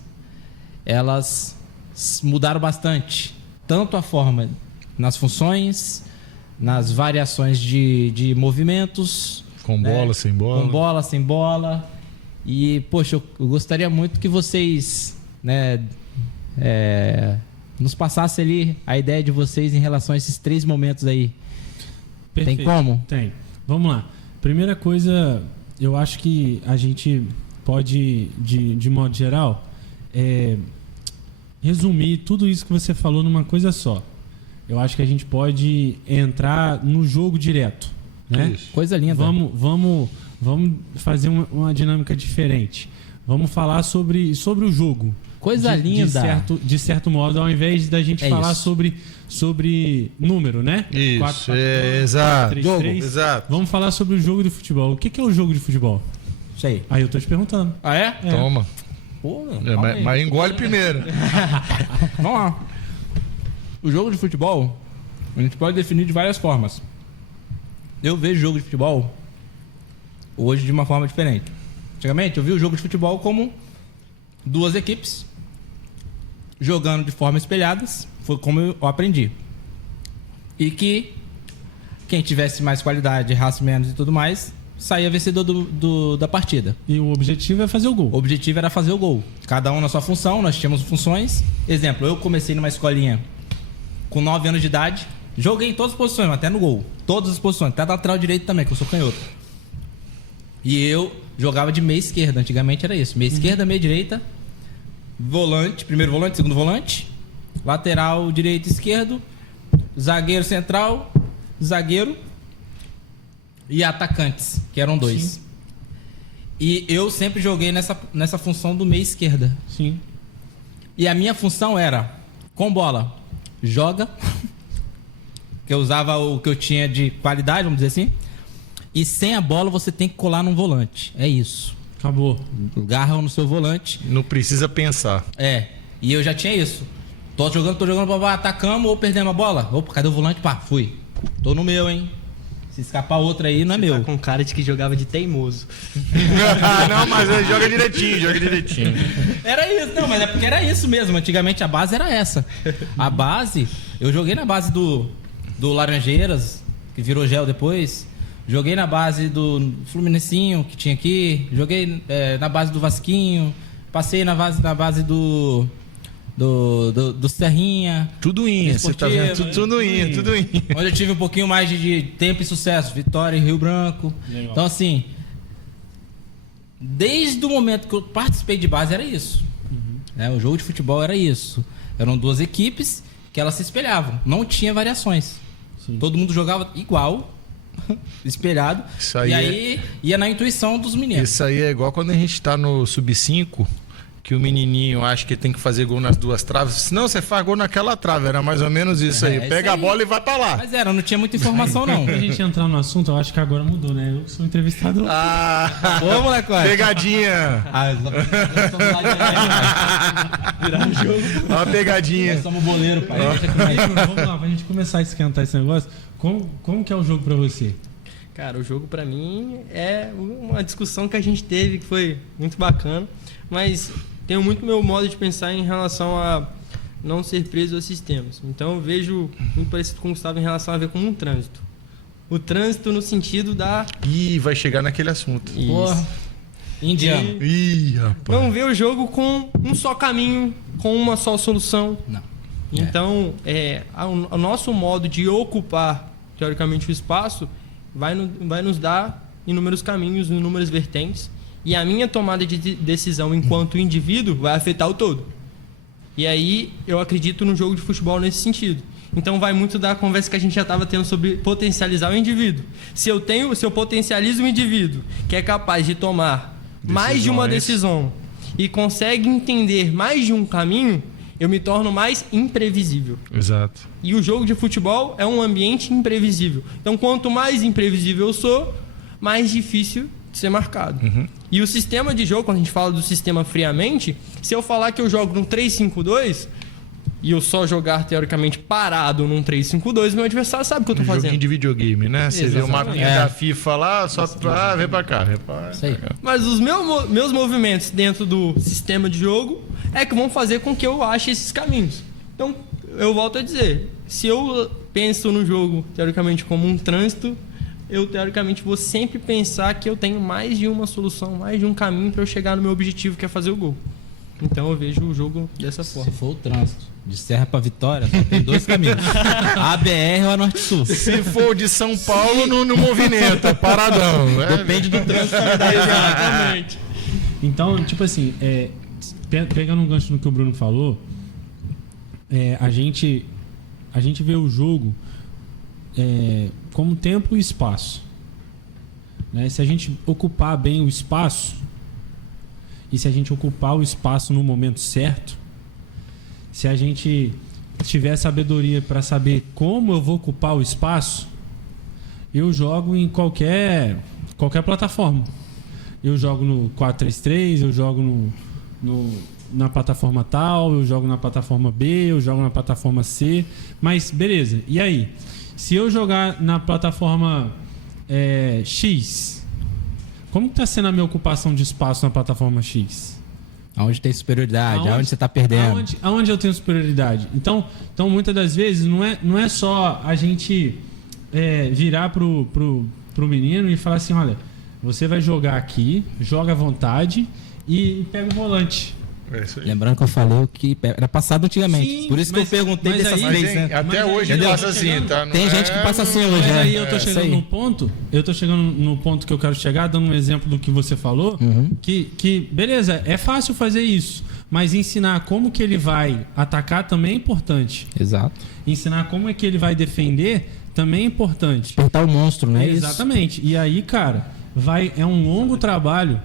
elas mudaram bastante. Tanto a forma nas funções, nas variações de movimentos. Com bola, né? sem bola. Com bola, sem bola. E, poxa, eu gostaria muito que vocês, né, nos passassem ali a ideia de vocês em relação a esses 3 momentos aí. Perfeito. Tem como? Tem. Vamos lá. Primeira coisa, eu acho que a gente pode, de modo geral, resumir tudo isso que você falou numa coisa só. Eu acho que a gente pode entrar no jogo direto, né? Isso. Coisa linda. Vamos fazer uma dinâmica diferente. Vamos falar sobre o jogo. Coisa linda. De certo modo, ao invés da gente falar isso. sobre número, né? Isso, 4, exato. 3, Jogo, 3. exato. Vamos falar sobre o jogo de futebol. O que é o jogo de futebol? Isso aí. Aí eu tô te perguntando. Ah, é? Toma. Pô, Mas engole primeiro. Vamos lá. O jogo de futebol, a gente pode definir de várias formas. Eu vejo jogo de futebol hoje de uma forma diferente. Antigamente, eu vi o jogo de futebol como 2 equipes jogando de forma espelhadas. Foi como eu aprendi. E que quem tivesse mais qualidade, errasse menos e tudo mais, saía vencedor da partida. E o objetivo é fazer o gol. O objetivo era fazer o gol. Cada um na sua função, nós tínhamos funções. Exemplo, eu comecei numa escolinha com 9 anos de idade. Joguei em todas as posições, até no gol. Todas as posições, até lateral direito também, que eu sou canhoto. E eu jogava de meia esquerda. Antigamente era isso. Meia esquerda, meia direita, volante, primeiro volante, segundo volante, lateral direito, esquerdo, zagueiro central, zagueiro e atacantes, que eram 2. Sim. E eu sempre joguei nessa função do meia esquerda. Sim. E a minha função era, com bola, joga, que eu usava o que eu tinha de qualidade, vamos dizer assim, e sem a bola você tem que colar num volante. É isso. Acabou. Garra no seu volante. Não precisa pensar. E eu já tinha isso. Tô jogando, atacamos ou perdemos a bola. Opa, cadê o volante? Pá, fui. Tô no meu, hein? Se escapar outra aí, não é meu. Tá com cara de que jogava de teimoso. Não, mas ele joga direitinho. Era isso, não, mas é porque era isso mesmo. Antigamente a base era essa. A base, eu joguei na base do Laranjeiras, que virou Gel depois. Joguei na base do Fluminensinho, que tinha aqui. Joguei na base do Vasquinho. Passei na base do do Serrinha. Tudo inha, você tá vendo? Esportivo, Tudo inha. Onde eu tive um pouquinho mais de tempo e sucesso. Vitória e Rio Branco. Legal. Então, assim, desde o momento que eu participei de base era isso. Né? O jogo de futebol era isso. Eram 2 equipes que elas se espelhavam. Não tinha variações. Sim. Todo mundo jogava igual, espelhado. Isso aí e aí ia na intuição dos meninos. Isso aí é igual quando a gente tá no sub-5, que o menininho acha que tem que fazer gol nas 2 traves. Senão você faz gol naquela trave. Era mais ou menos isso aí. isso Pega aí. a bola e vai pra lá. Mas não tinha muita informação, não. Pra gente entrar no assunto, eu acho que agora mudou, né? Eu que sou entrevistado. Ah, Ô, moleque, pegadinha. nós somos lá de virar o jogo. Ó a pegadinha. Nós somos boleiro, pai. Aí, Bruno, vamos lá, pra gente começar a esquentar esse negócio. Como que é o jogo pra você? Cara, o jogo pra mim é uma discussão que a gente teve que foi muito bacana, mas tenho muito meu modo de pensar em relação a não ser preso aos sistemas. Então eu vejo muito parecido com o Gustavo em relação a ver como um trânsito. O trânsito no sentido da... Ih, vai chegar naquele assunto. Porra. Indiano. Ih, rapaz. Não ver o jogo com um só caminho, com uma só solução. Não. Então, o nosso modo de ocupar, teoricamente, o espaço vai nos dar inúmeros caminhos, inúmeras vertentes. E a minha tomada de decisão enquanto indivíduo vai afetar o todo. E aí, eu acredito no jogo de futebol nesse sentido. Então, vai muito da conversa que a gente já estava tendo sobre potencializar o indivíduo. Se eu potencializo um indivíduo que é capaz de tomar mais de uma decisão e consegue entender mais de um caminho, eu me torno mais imprevisível. Exato. E o jogo de futebol é um ambiente imprevisível. Então, quanto mais imprevisível eu sou, mais difícil de ser marcado. E o sistema de jogo, quando a gente fala do sistema friamente, se eu falar que eu jogo num 3-5-2 e eu só jogar, teoricamente, parado num 3-5-2, meu adversário sabe o que eu tô Joguinho fazendo. de videogame, né? Você vê o mapinha da FIFA lá, só vem pra cá. Isso aí. Mas os meus movimentos dentro do sistema de jogo é que vão fazer com que eu ache esses caminhos. Então, eu volto a dizer, se eu penso no jogo, teoricamente, como um trânsito, eu, teoricamente, vou sempre pensar que eu tenho mais de uma solução, mais de um caminho para eu chegar no meu objetivo, que é fazer o gol. Então, eu vejo o jogo dessa forma. Se for o trânsito de Serra pra Vitória, só tem 2 caminhos. A BR ou a Norte-Sul. Se for de São Paulo, no movimento, paradão. Depende do trânsito. Exatamente. Então, tipo assim, pegando um gancho no que o Bruno falou, a gente vê o jogo como tempo e espaço. Né? Se a gente ocupar bem o espaço, e se a gente ocupar o espaço no momento certo, se a gente tiver sabedoria para saber como eu vou ocupar o espaço, eu jogo em qualquer plataforma. Eu jogo no 4-3-3, eu jogo na plataforma tal, eu jogo na plataforma B, eu jogo na plataforma C. Mas beleza, e aí? Se eu jogar na plataforma X, como está sendo a minha ocupação de espaço na plataforma X? Aonde tem superioridade, aonde você está perdendo. Aonde eu tenho superioridade? Então muitas das vezes não é só a gente virar pro menino e falar assim, olha, você vai jogar aqui, joga à vontade e pega o volante. É isso aí. Lembrando que eu falei que era passado antigamente. Sim, Por isso que eu perguntei mas dessas aí- três, Mas, né? hein, até Mas hoje aí, passa eu tô assim, chegando- tá? Não Tem gente que passa assim hoje, Mas né? aí eu tô Isso chegando aí. no ponto que eu quero chegar, dando um exemplo do que você falou, que beleza, é fácil fazer isso, mas ensinar como que ele vai atacar também é importante. Exato. Ensinar como é que ele vai defender também é importante. Despertar o monstro, né? Exatamente. E aí, cara, é um longo trabalho.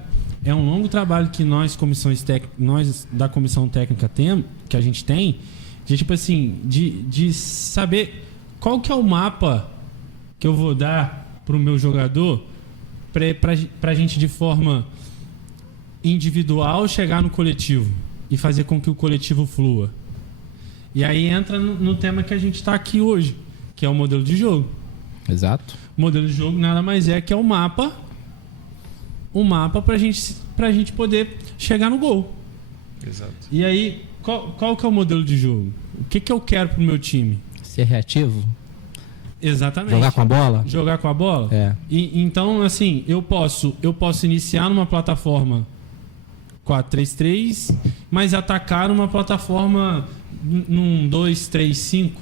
É um longo trabalho que nós da comissão técnica que a gente tem, de tipo assim, de saber qual que é o mapa que eu vou dar pro meu jogador pra gente de forma individual chegar no coletivo e fazer com que o coletivo flua. E aí entra no tema que a gente tá aqui hoje, que é o modelo de jogo. Exato. O modelo de jogo nada mais é que é o mapa pra gente poder chegar no gol. Exato. E aí, qual que é o modelo de jogo? O que eu quero pro meu time? Ser reativo? Exatamente. Jogar com a bola? Jogar com a bola? É. Então, assim, eu posso iniciar numa plataforma 4-3-3, mas atacar uma plataforma num 2-3-5.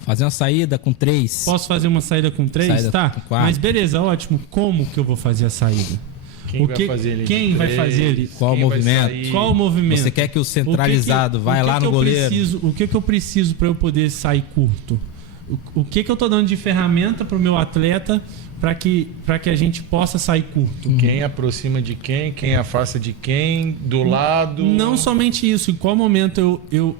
Fazer uma saída com 3. Posso fazer uma saída com 3? Saída Tá. com 4. Mas beleza, ótimo. Como que eu vou fazer a saída? Quem vai fazer ele? Quem vai fazer ele? Qual o Quem vai movimento? sair? Qual o movimento? Você quer que o centralizado vai lá no goleiro? O que eu preciso para eu poder sair curto? O que eu tô dando de ferramenta pro meu atleta para que a gente possa sair curto? Quem aproxima de quem afasta de quem, do lado. Não somente isso, em qual momento eu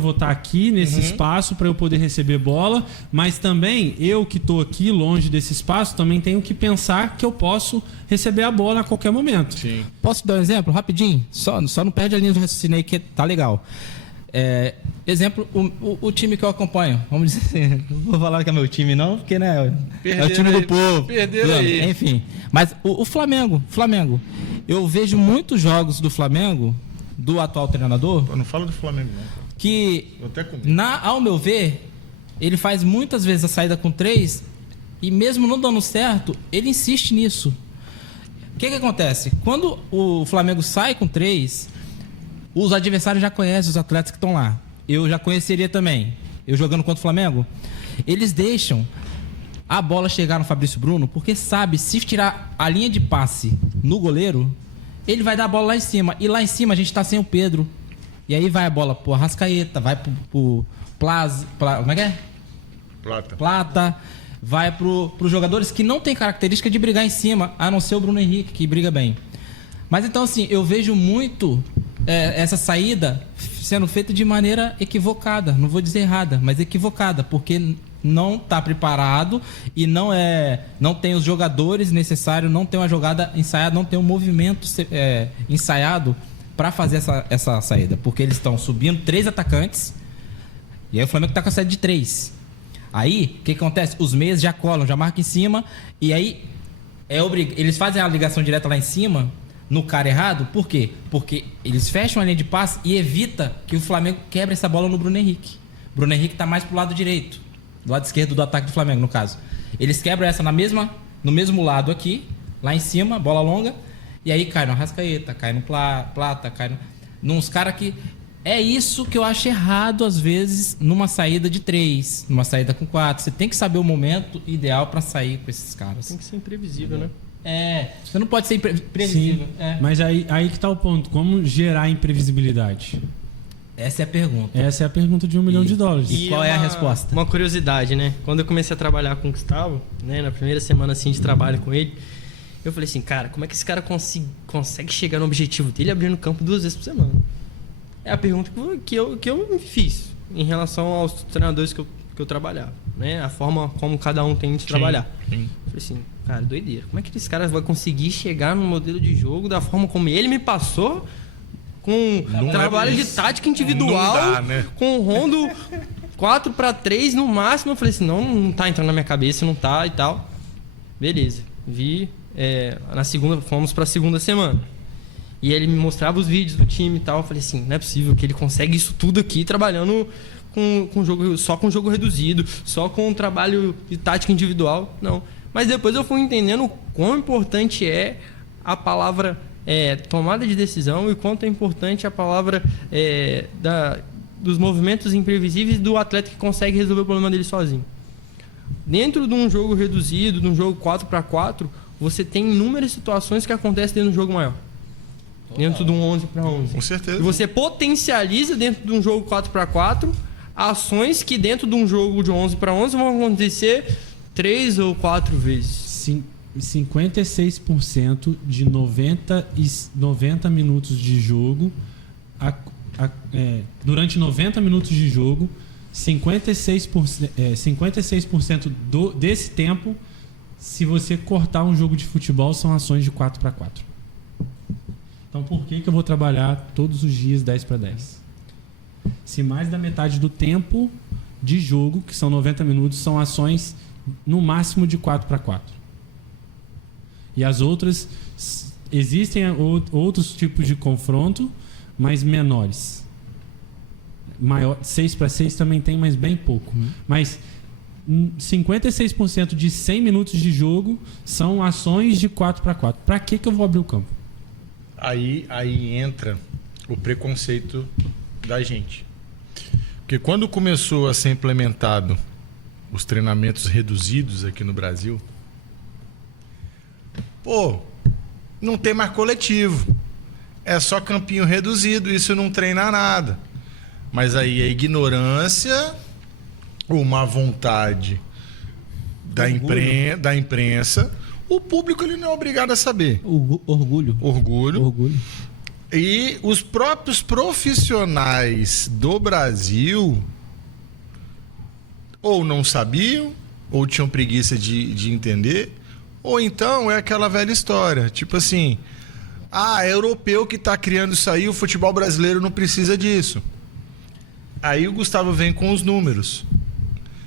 vou estar aqui nesse espaço para eu poder receber bola, mas também eu que estou aqui longe desse espaço também tenho que pensar que eu posso receber a bola a qualquer momento. Sim. Posso dar um exemplo rapidinho? Só não perde a linha do raciocínio aí que tá legal. Exemplo, o time que eu acompanho, vamos dizer assim, não vou falar que é meu time não, porque né, é o time do povo. Perderam aí. Enfim, mas o Flamengo, eu vejo muitos jogos do Flamengo, do atual treinador, Pô, não fala do Flamengo, não. que, Eu até comi. ao meu ver, ele faz muitas vezes a saída com 3 e mesmo não dando certo, ele insiste nisso. O que acontece? Quando o Flamengo sai com 3, os adversários já conhecem os atletas que estão lá. Eu já conheceria também. Eu jogando contra o Flamengo, eles deixam a bola chegar no Fabrício Bruno, porque sabe, se tirar a linha de passe no goleiro, ele vai dar a bola lá em cima. E lá em cima a gente tá sem o Pedro. E aí vai a bola pro Arrascaeta, vai pro como é que é? Plata. Vai pros jogadores que não tem característica de brigar em cima, a não ser o Bruno Henrique, que briga bem. Mas então assim, eu vejo muito essa saída sendo feita de maneira equivocada. Não vou dizer errada, mas equivocada, porque não está preparado e não tem os jogadores necessários, não tem uma jogada ensaiada, não tem um movimento ensaiado para fazer essa saída, porque eles estão subindo 3 atacantes e aí o Flamengo está com a saída de 3. Aí, o que acontece? Os meias já colam, já marcam em cima e aí eles fazem a ligação direta lá em cima no cara errado. Por quê? Porque eles fecham a linha de passe e evita que o Flamengo quebre essa bola no Bruno Henrique. O Bruno Henrique está mais pro lado direito, do lado esquerdo do ataque do Flamengo, no caso. Eles quebram essa no mesmo lado aqui, lá em cima, bola longa, e aí cai no Arrascaeta, cai no Plata, cai nos caras que... É isso que eu acho errado, às vezes, numa saída de 3, numa saída com 4. Você tem que saber o momento ideal para sair com esses caras. Tem que ser imprevisível, né? Você não pode ser imprevisível. Mas aí que tá o ponto. Como gerar imprevisibilidade? Essa é a pergunta. Essa é a pergunta de $1 milhão. E qual é a resposta? Uma curiosidade, né? Quando eu comecei a trabalhar com o Gustavo, né, na primeira semana assim de trabalho com ele, eu falei assim, cara, como é que esse cara consegue chegar no objetivo dele abrindo campo 2 vezes por semana? É a pergunta que eu me fiz em relação aos treinadores que eu trabalhava, né? A forma como cada um tem de trabalhar. Sim. Eu falei assim, cara, doideira. Como é que esse cara vai conseguir chegar no modelo de jogo da forma como ele me passou, com trabalho de tática individual, Não dá, né? com o rondo 4-3 no máximo? Eu falei assim, não tá entrando na minha cabeça, não tá e tal. Beleza. Na segunda, fomos pra segunda semana. E ele me mostrava os vídeos do time e tal. Eu falei assim, não é possível que ele consegue isso tudo aqui trabalhando só com jogo reduzido, só com um trabalho de tática individual. Não. Mas depois eu fui entendendo o quão importante é a palavra tomada de decisão e quanto é importante a palavra dos movimentos imprevisíveis do atleta que consegue resolver o problema dele sozinho. Dentro de um jogo reduzido, de um jogo 4-4, você tem inúmeras situações que acontecem dentro de um jogo maior. Dentro de um 11-11. Com certeza. E você potencializa dentro de um jogo 4-4 ações que dentro de um jogo de 11-11 vão acontecer 3 ou 4 vezes. 56% de 90 minutos de jogo, durante 90 minutos de jogo, 56% desse tempo, se você cortar um jogo de futebol, são ações de 4-4. Então por que eu vou trabalhar todos os dias 10-10? Se mais da metade do tempo de jogo, que são 90 minutos, são ações no máximo de 4-4. E as outras, existem outros tipos de confronto, mas menores. 6-6 também tem, mas bem pouco. Mas 56% de 100 minutos de jogo são ações de 4-4. Para que eu vou abrir o campo? Aí entra o preconceito da gente. Porque quando começou a ser implementado os treinamentos reduzidos aqui no Brasil, não tem mais coletivo. É só campinho reduzido, isso não treina nada. Mas aí a ignorância ou má vontade da imprensa, o público ele não é obrigado a saber. Orgulho. E os próprios profissionais do Brasil ou não sabiam, ou tinham preguiça de entender, ou então é aquela velha história, tipo assim, é europeu que está criando isso aí, o futebol brasileiro não precisa disso. Aí o Gustavo vem com os números.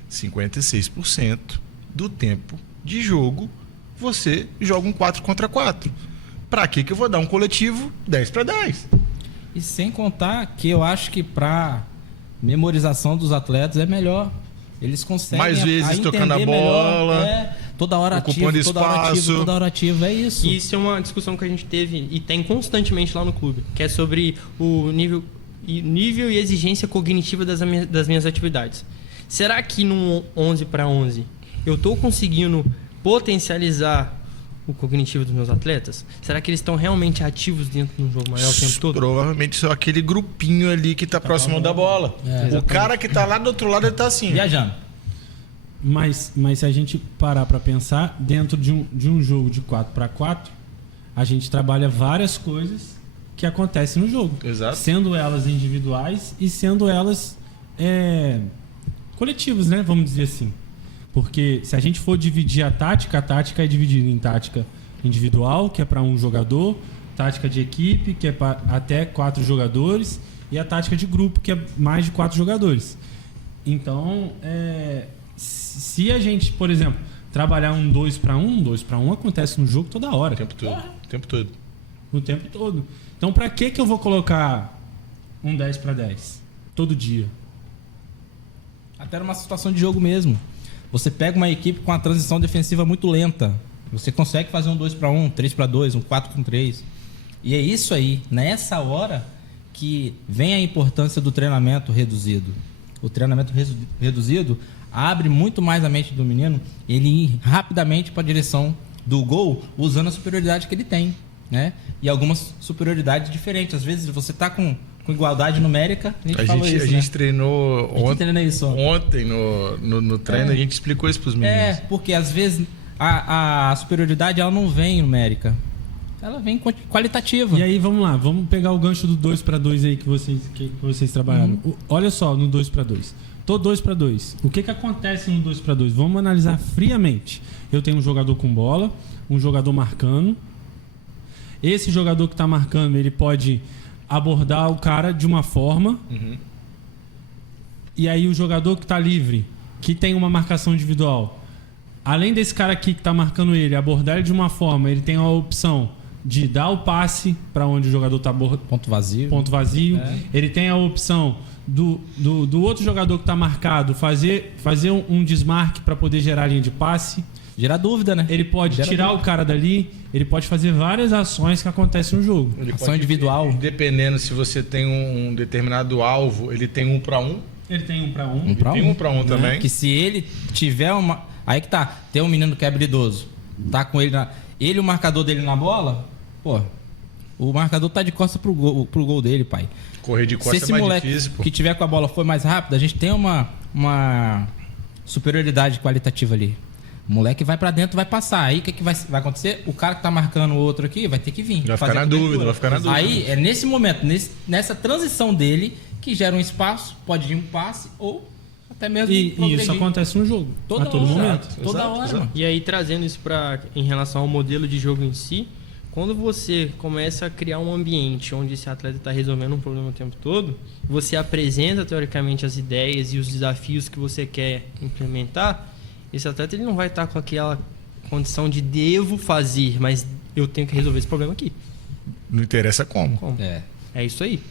56% do tempo de jogo você joga um 4 contra 4. Pra que eu vou dar um coletivo 10-10? E sem contar que eu acho que pra memorização dos atletas é melhor. Eles conseguem mais vezes tocando a bola, toda hora ocupando ativo, espaço. toda hora ativo, é isso. E isso é uma discussão que a gente teve e tem constantemente lá no clube, que é sobre o nível e exigência cognitiva das minhas atividades. Será que num 11-11 eu estou conseguindo potencializar o cognitivo dos meus atletas? Será que eles estão realmente ativos dentro do jogo maior o tempo todo? Provavelmente só aquele grupinho ali que tá próximo da bola. O cara que tá lá do outro lado, ele tá assim. Viajando. Mas se a gente parar para pensar, dentro de um jogo de 4x4, a gente trabalha várias coisas que acontecem no jogo. Exato. Sendo elas individuais e sendo elas coletivas, né? Vamos dizer assim. Porque se a gente for dividir a tática é dividida em tática individual, que é para um jogador, tática de equipe, que é para até 4 jogadores, e a tática de grupo, que é mais de 4 jogadores. Então, se a gente, por exemplo, trabalhar um 2x1 acontece no jogo toda hora. O tempo todo. O tempo todo. Então, para que eu vou colocar um 10x10 todo dia? Até numa situação de jogo mesmo. Você pega uma equipe com a transição defensiva muito lenta. Você consegue fazer um 2x1, 3x2, um 4x3. E é isso aí, nessa hora, que vem a importância do treinamento reduzido. O treinamento reduzido abre muito mais a mente do menino, ele ir rapidamente para a direção do gol, usando a superioridade que ele tem, né? E algumas superioridades diferentes. Às vezes você está com igualdade numérica, a gente treinou ontem no treino, a gente explicou isso para os meninos. Porque às vezes a superioridade ela não vem numérica, ela vem qualitativa. E aí vamos pegar o gancho do 2x2 aí que vocês trabalharam. Olha só, no 2x2. Tô 2x2. O que acontece no 2x2? Vamos analisar friamente. Eu tenho um jogador com bola, um jogador marcando. Esse jogador que está marcando, ele pode abordar o cara de uma forma. E aí o jogador que está livre, que tem uma marcação individual, além desse cara aqui que está marcando ele, abordar ele de uma forma, ele tem a opção de dar o passe para onde o jogador está ponto vazio. Ele tem a opção do outro jogador que está marcado fazer um desmarque para poder gerar a linha de passe. Gerar dúvida, né? Ele pode tirar o cara dali, ele pode fazer várias ações que acontecem no jogo. Ação individual. Dependendo se você tem um determinado alvo, ele tem 1x1. Ele tem 1x1. Ele tem 1x1 também. Que se ele tiver uma... Aí que tá, tem um menino que é habilidoso, tá com ele ele e o marcador dele na bola, o marcador tá de costas pro gol dele, pai. Correr de costas é mais difícil, que tiver com a bola for mais rápido, a gente tem uma superioridade qualitativa ali. O moleque vai pra dentro, vai passar. Aí o que vai acontecer? O cara que tá marcando o outro aqui vai ter que vir. Vai ficar na dúvida. Aí é nesse momento, nessa transição dele, que gera um espaço, pode vir um passe ou até mesmo e isso acontece no jogo. A todo momento. Toda hora, mano. E aí, trazendo isso em relação ao modelo de jogo em si, quando você começa a criar um ambiente onde esse atleta está resolvendo um problema o tempo todo, você apresenta teoricamente as ideias e os desafios que você quer implementar, esse atleta ele não vai estar com aquela condição de devo fazer, mas eu tenho que resolver esse problema aqui. Não interessa como. É isso aí.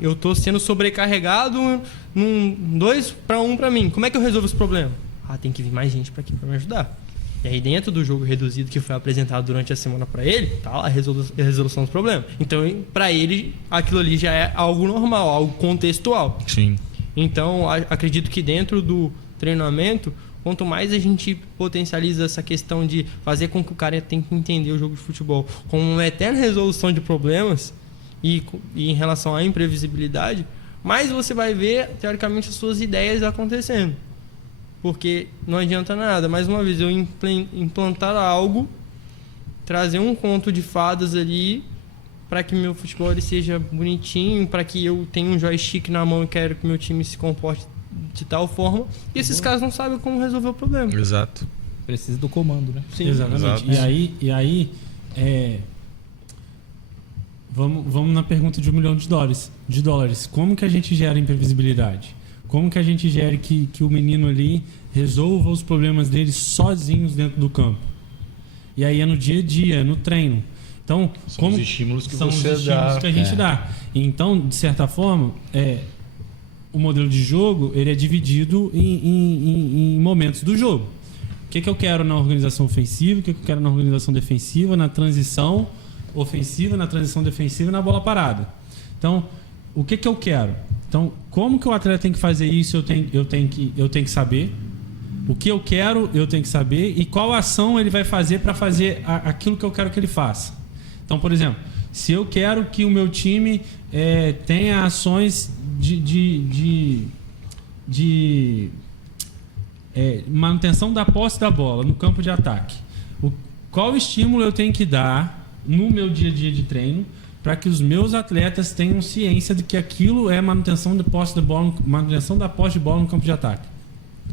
Eu tô sendo sobrecarregado num 2x1 para mim. Como é que eu resolvo esse problema? Tem que vir mais gente para aqui para me ajudar. E aí dentro do jogo reduzido que foi apresentado durante a semana para ele, tá lá a resolução dos problemas. Então, para ele, aquilo ali já é algo normal, algo contextual. Sim. Então, acredito que dentro do treinamento, quanto mais a gente potencializa essa questão de fazer com que o cara tenha que entender o jogo de futebol como uma eterna resolução de problemas e em relação à imprevisibilidade, mais você vai ver, teoricamente, as suas ideias acontecendo. Porque não adianta nada, mais uma vez, eu implantar algo, trazer um conto de fadas ali para que meu futebol ele seja bonitinho, para que eu tenha um joystick na mão e quero que meu time se comporte de tal forma, e esses caras não sabem como resolver o problema. Exato. Precisa do comando, né? Sim, exatamente. Exato. E aí vamos na pergunta de $1 milhão de dólares. Como que a gente gera imprevisibilidade? Como que a gente gera que o menino ali resolva os problemas dele sozinhos dentro do campo? E aí é no dia a dia, é no treino. Então, São os estímulos que são você os estímulos dá. que a gente dá. Então, de certa forma, o modelo de jogo ele é dividido em momentos do jogo. O que eu quero na organização ofensiva, o que eu quero na organização defensiva, na transição ofensiva, na transição defensiva e na bola parada. Então, o que eu quero? Então, como que o atleta tem que fazer isso? Eu tenho que saber. O que eu quero, eu tenho que saber. E qual ação ele vai fazer para fazer aquilo que eu quero que ele faça. Então, por exemplo, se eu quero que o meu time tenha ações de manutenção da posse da bola no campo de ataque, qual estímulo eu tenho que dar no meu dia a dia de treino para que os meus atletas tenham ciência de que aquilo é manutenção da posse de bola, manutenção da posse de bola no campo de ataque.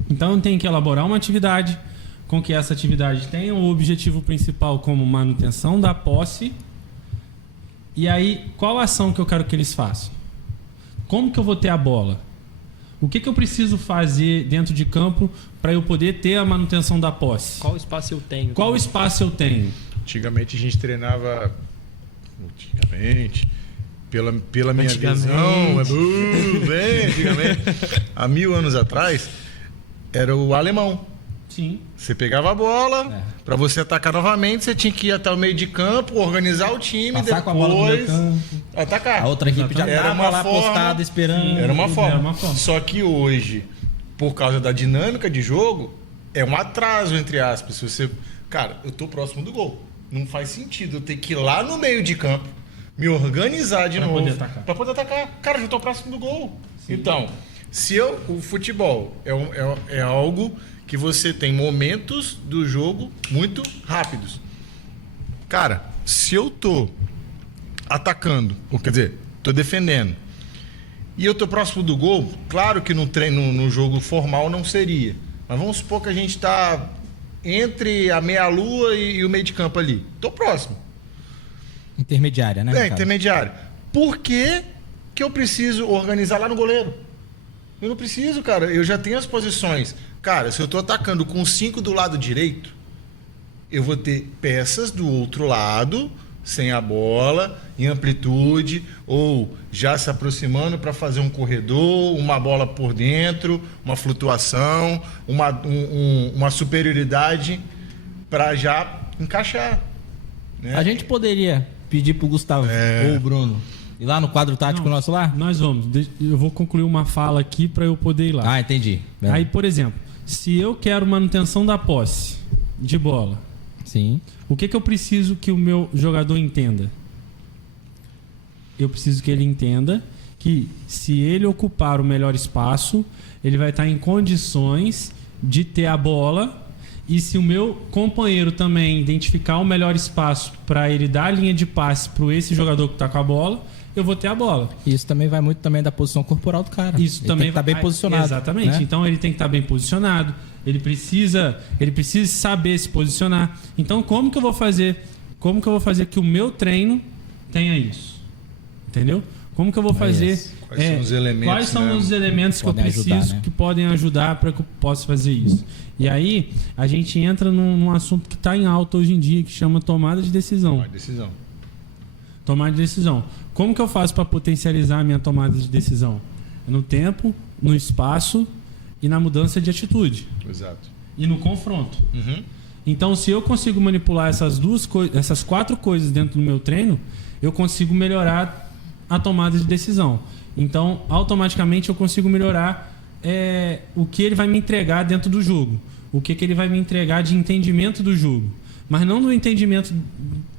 Então eu tenho que elaborar uma atividade com que essa atividade tenha o objetivo principal como manutenção da posse. E aí, qual a ação que eu quero que eles façam? Como que eu vou ter a bola? O que eu preciso fazer dentro de campo para eu poder ter a manutenção da posse? Qual espaço eu tenho? Qual espaço eu tenho? Antigamente a gente treinava. Pela minha visão, antigamente, há 1000 anos atrás, era o alemão. Sim. Você pegava a bola, para você atacar novamente, você tinha que ir até o meio de campo, organizar o time, Passar com a bola no meio depois campo. atacar. A outra equipe já Era estava uma lá forma- postada esperando. Era uma forma. Era uma forma. Só que hoje, por causa da dinâmica de jogo, é um atraso, entre aspas. Se você... Cara, eu tô próximo do gol. Não faz sentido eu ter que ir lá no meio de campo, me organizar de Pra novo poder atacar. para poder atacar. Cara, eu já tô próximo do gol. Então, o futebol é algo que você tem momentos do jogo muito rápidos. Cara, se eu tô atacando, ou quer dizer, tô defendendo, e eu tô próximo do gol, claro que no treino, no jogo formal não seria. Mas vamos supor que a gente tá entre a meia-lua e o meio de campo ali. Tô próximo. Intermediária, né? Ricardo? Intermediário. Por que eu preciso organizar lá no goleiro? Eu não preciso, cara. Eu já tenho as posições. Cara, se eu tô atacando com 5 do lado direito, eu vou ter peças do outro lado, sem a bola, em amplitude, ou já se aproximando para fazer um corredor, uma bola por dentro, uma flutuação, uma superioridade para já encaixar. Né? A gente poderia pedir pro Gustavo ou o Bruno ir lá no quadro tático nosso lá? Nós vamos. Eu vou concluir uma fala aqui para eu poder ir lá. Ah, entendi. Aí, por exemplo, se eu quero manutenção da posse de bola, Sim. o que eu preciso que o meu jogador entenda? Eu preciso que ele entenda que se ele ocupar o melhor espaço, ele vai estar em condições de ter a bola. E se o meu companheiro também identificar o melhor espaço para ele dar a linha de passe para esse jogador que está com a bola, eu vou ter a bola. Isso também vai muito também da posição corporal do cara. Isso Ele também tem que estar bem posicionado. Exatamente. Né? Então ele tem que estar bem posicionado. Ele precisa saber se posicionar. Então como que eu vou fazer? Como que eu vou fazer que o meu treino tenha isso? Entendeu? Como que eu vou fazer? Quais são os elementos, Quais são né? os elementos que eu Podem preciso ajudar, né? que podem ajudar para que eu possa fazer isso? E aí a gente entra num assunto que está em alta hoje em dia, que chama tomada de decisão. Uma decisão. Tomada de decisão. Como que eu faço para potencializar a minha tomada de decisão? No tempo, no espaço e na mudança de atitude. Exato. E no confronto. Uhum. Então, se eu consigo manipular essas 4 coisas dentro do meu treino, eu consigo melhorar a tomada de decisão. Então, automaticamente eu consigo melhorar o que ele vai me entregar dentro do jogo. O que ele vai me entregar de entendimento do jogo. Mas não no entendimento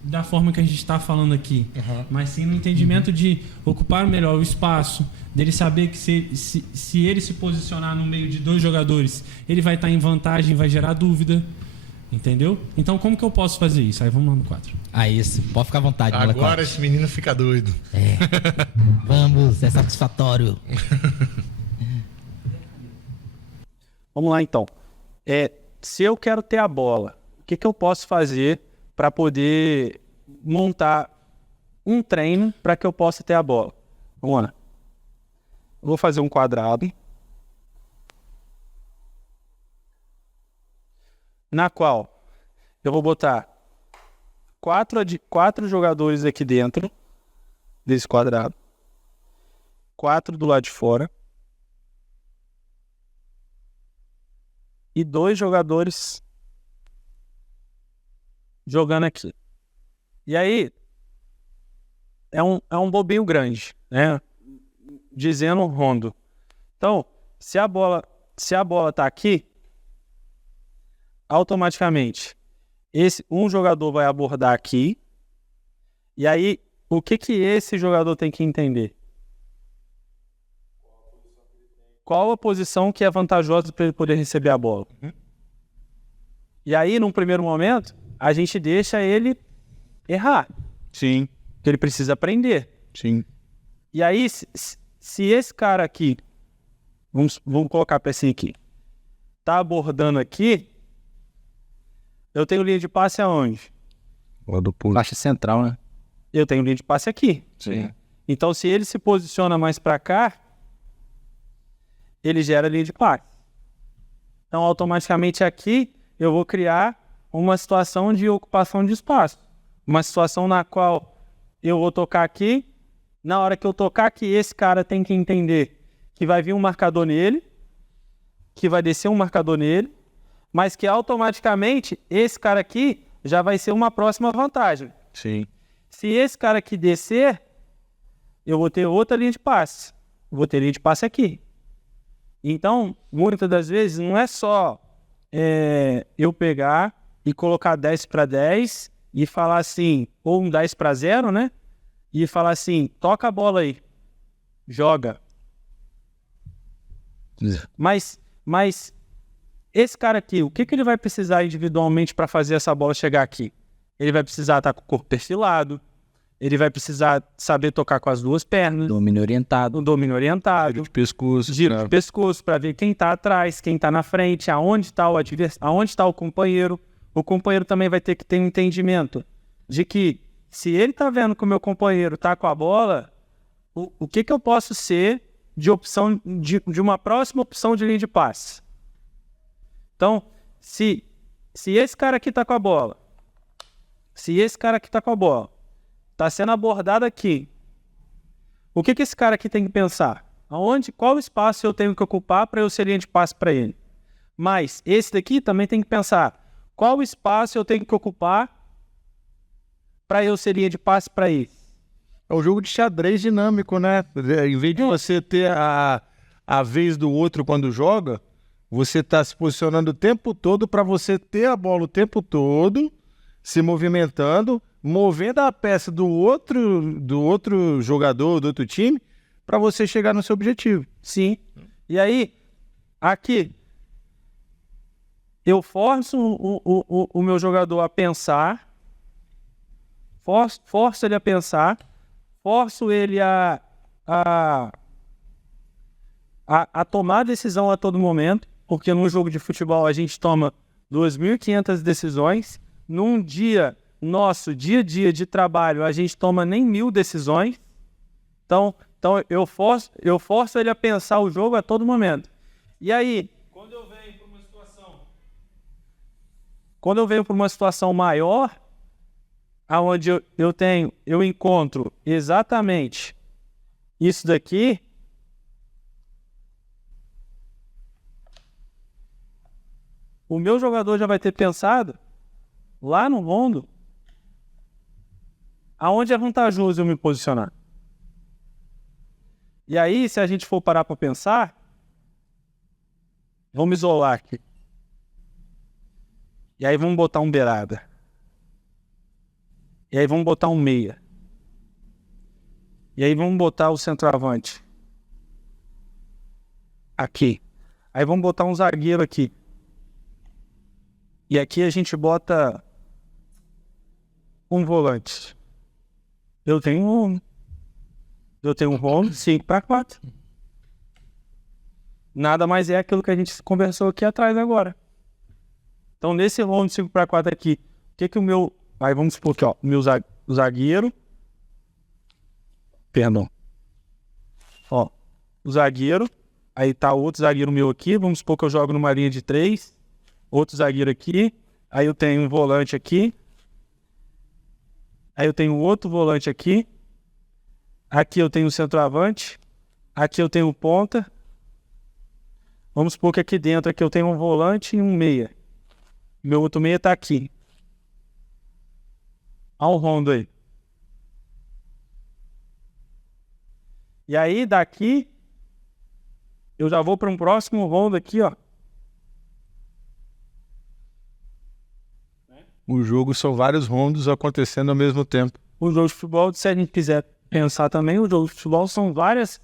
da forma que a gente está falando aqui, mas sim no entendimento de ocupar melhor o espaço, dele saber que se ele se posicionar no meio de 2 jogadores, ele vai estar em vantagem, vai gerar dúvida. Entendeu? Então, como que eu posso fazer isso? Aí vamos lá no 4. Isso. Pode ficar à vontade, molecote. Agora esse menino fica doido. Vamos, é satisfatório. Vamos lá, então. Se eu quero ter a bola, o que eu posso fazer para poder montar um treino para que eu possa ter a bola? Vamos lá. Eu vou fazer um quadrado, na qual eu vou botar 4 jogadores aqui dentro desse quadrado, 4 do lado de fora e 2 jogadores jogando aqui. E aí é um bobinho grande, né? Dizendo rondo. Então, se a bola tá aqui, automaticamente um jogador vai abordar aqui. E aí, o que esse jogador tem que entender? Qual a posição que é vantajosa para ele poder receber a bola? E aí, num primeiro momento, a gente deixa ele errar. Sim. Porque ele precisa aprender. Sim. E aí, se esse cara aqui, vamos colocar a pecinha aqui, tá abordando aqui, eu tenho linha de passe aonde? Lá do pulo. Faixa central, né? Eu tenho linha de passe aqui. Sim. Então, se ele se posiciona mais para cá, ele gera linha de passe. Então, automaticamente aqui, eu vou criar uma situação de ocupação de espaço. Uma situação na qual eu vou tocar aqui. Na hora que eu tocar aqui, esse cara tem que entender que vai vir um marcador nele, que vai descer um marcador nele, mas que automaticamente esse cara aqui já vai ser uma próxima vantagem. Sim. Se esse cara aqui descer, eu vou ter outra linha de passe. Vou ter linha de passe aqui. Então, muitas das vezes, não é só eu pegar e colocar 10 para 10 e falar assim, ou um 10 para 0, né? E falar assim, toca a bola aí, joga. Mas esse cara aqui, o que ele vai precisar individualmente para fazer essa bola chegar aqui? Ele vai precisar estar com o corpo perfilado, ele vai precisar saber tocar com as 2 pernas. Domínio orientado. Um domínio orientado. Giro de pescoço. Giro de pescoço para ver quem está atrás, quem está na frente, aonde está o adversário, aonde está o companheiro. O companheiro também vai ter que ter um entendimento de que se ele está vendo que o meu companheiro está com a bola, o que eu posso ser de opção de uma próxima opção de linha de passe? Então, se esse cara aqui está com a bola, está sendo abordado aqui, o que esse cara aqui tem que pensar? Qual espaço eu tenho que ocupar para eu ser linha de passe para ele? Mas esse daqui também tem que pensar, qual espaço eu tenho que ocupar para eu ser linha de passe para ele? É um jogo de xadrez dinâmico, né? Em vez de você ter a vez do outro quando joga, você está se posicionando o tempo todo para você ter a bola o tempo todo, se movimentando, movendo a peça do outro jogador, do outro time, para você chegar no seu objetivo. Sim. E aí, aqui, eu forço o meu jogador a pensar, forço ele a pensar, forço ele a tomar decisão a todo momento, porque num jogo de futebol a gente toma 2.500 decisões, num dia nosso, dia a dia de trabalho, a gente toma nem 1.000 decisões, então eu forço ele a pensar o jogo a todo momento. E aí, quando eu venho para uma situação maior, aonde eu encontro exatamente isso daqui, o meu jogador já vai ter pensado lá no rondo, aonde é vantajoso eu me posicionar? E aí, se a gente for parar para pensar, vamos isolar aqui. E aí vamos botar um beirada. E aí vamos botar um meia. E aí vamos botar o centroavante. Aqui. Aí vamos botar um zagueiro aqui. E aqui a gente bota um volante. Eu tenho um rolo 5-4. Nada mais é aquilo que a gente conversou aqui atrás agora. Então, nesse rolo 5-4 aqui, o que o meu... Aí vamos supor que, ó, o meu zagueiro... Perdão. Ó, o zagueiro... Aí tá outro zagueiro meu aqui. Vamos supor que eu jogo numa linha de 3. Outro zagueiro aqui. Aí eu tenho um volante aqui. Aí eu tenho outro volante aqui. Aqui eu tenho o centroavante. Aqui eu tenho o ponta. Vamos supor que aqui dentro aqui eu tenho um volante e um meia. Meu outro meia tá aqui. Olha o rondo aí. E aí daqui eu já vou para um próximo rondo aqui, ó. O jogo são vários rondos acontecendo ao mesmo tempo. O jogo de futebol, se a gente quiser pensar também, o jogo de futebol são vários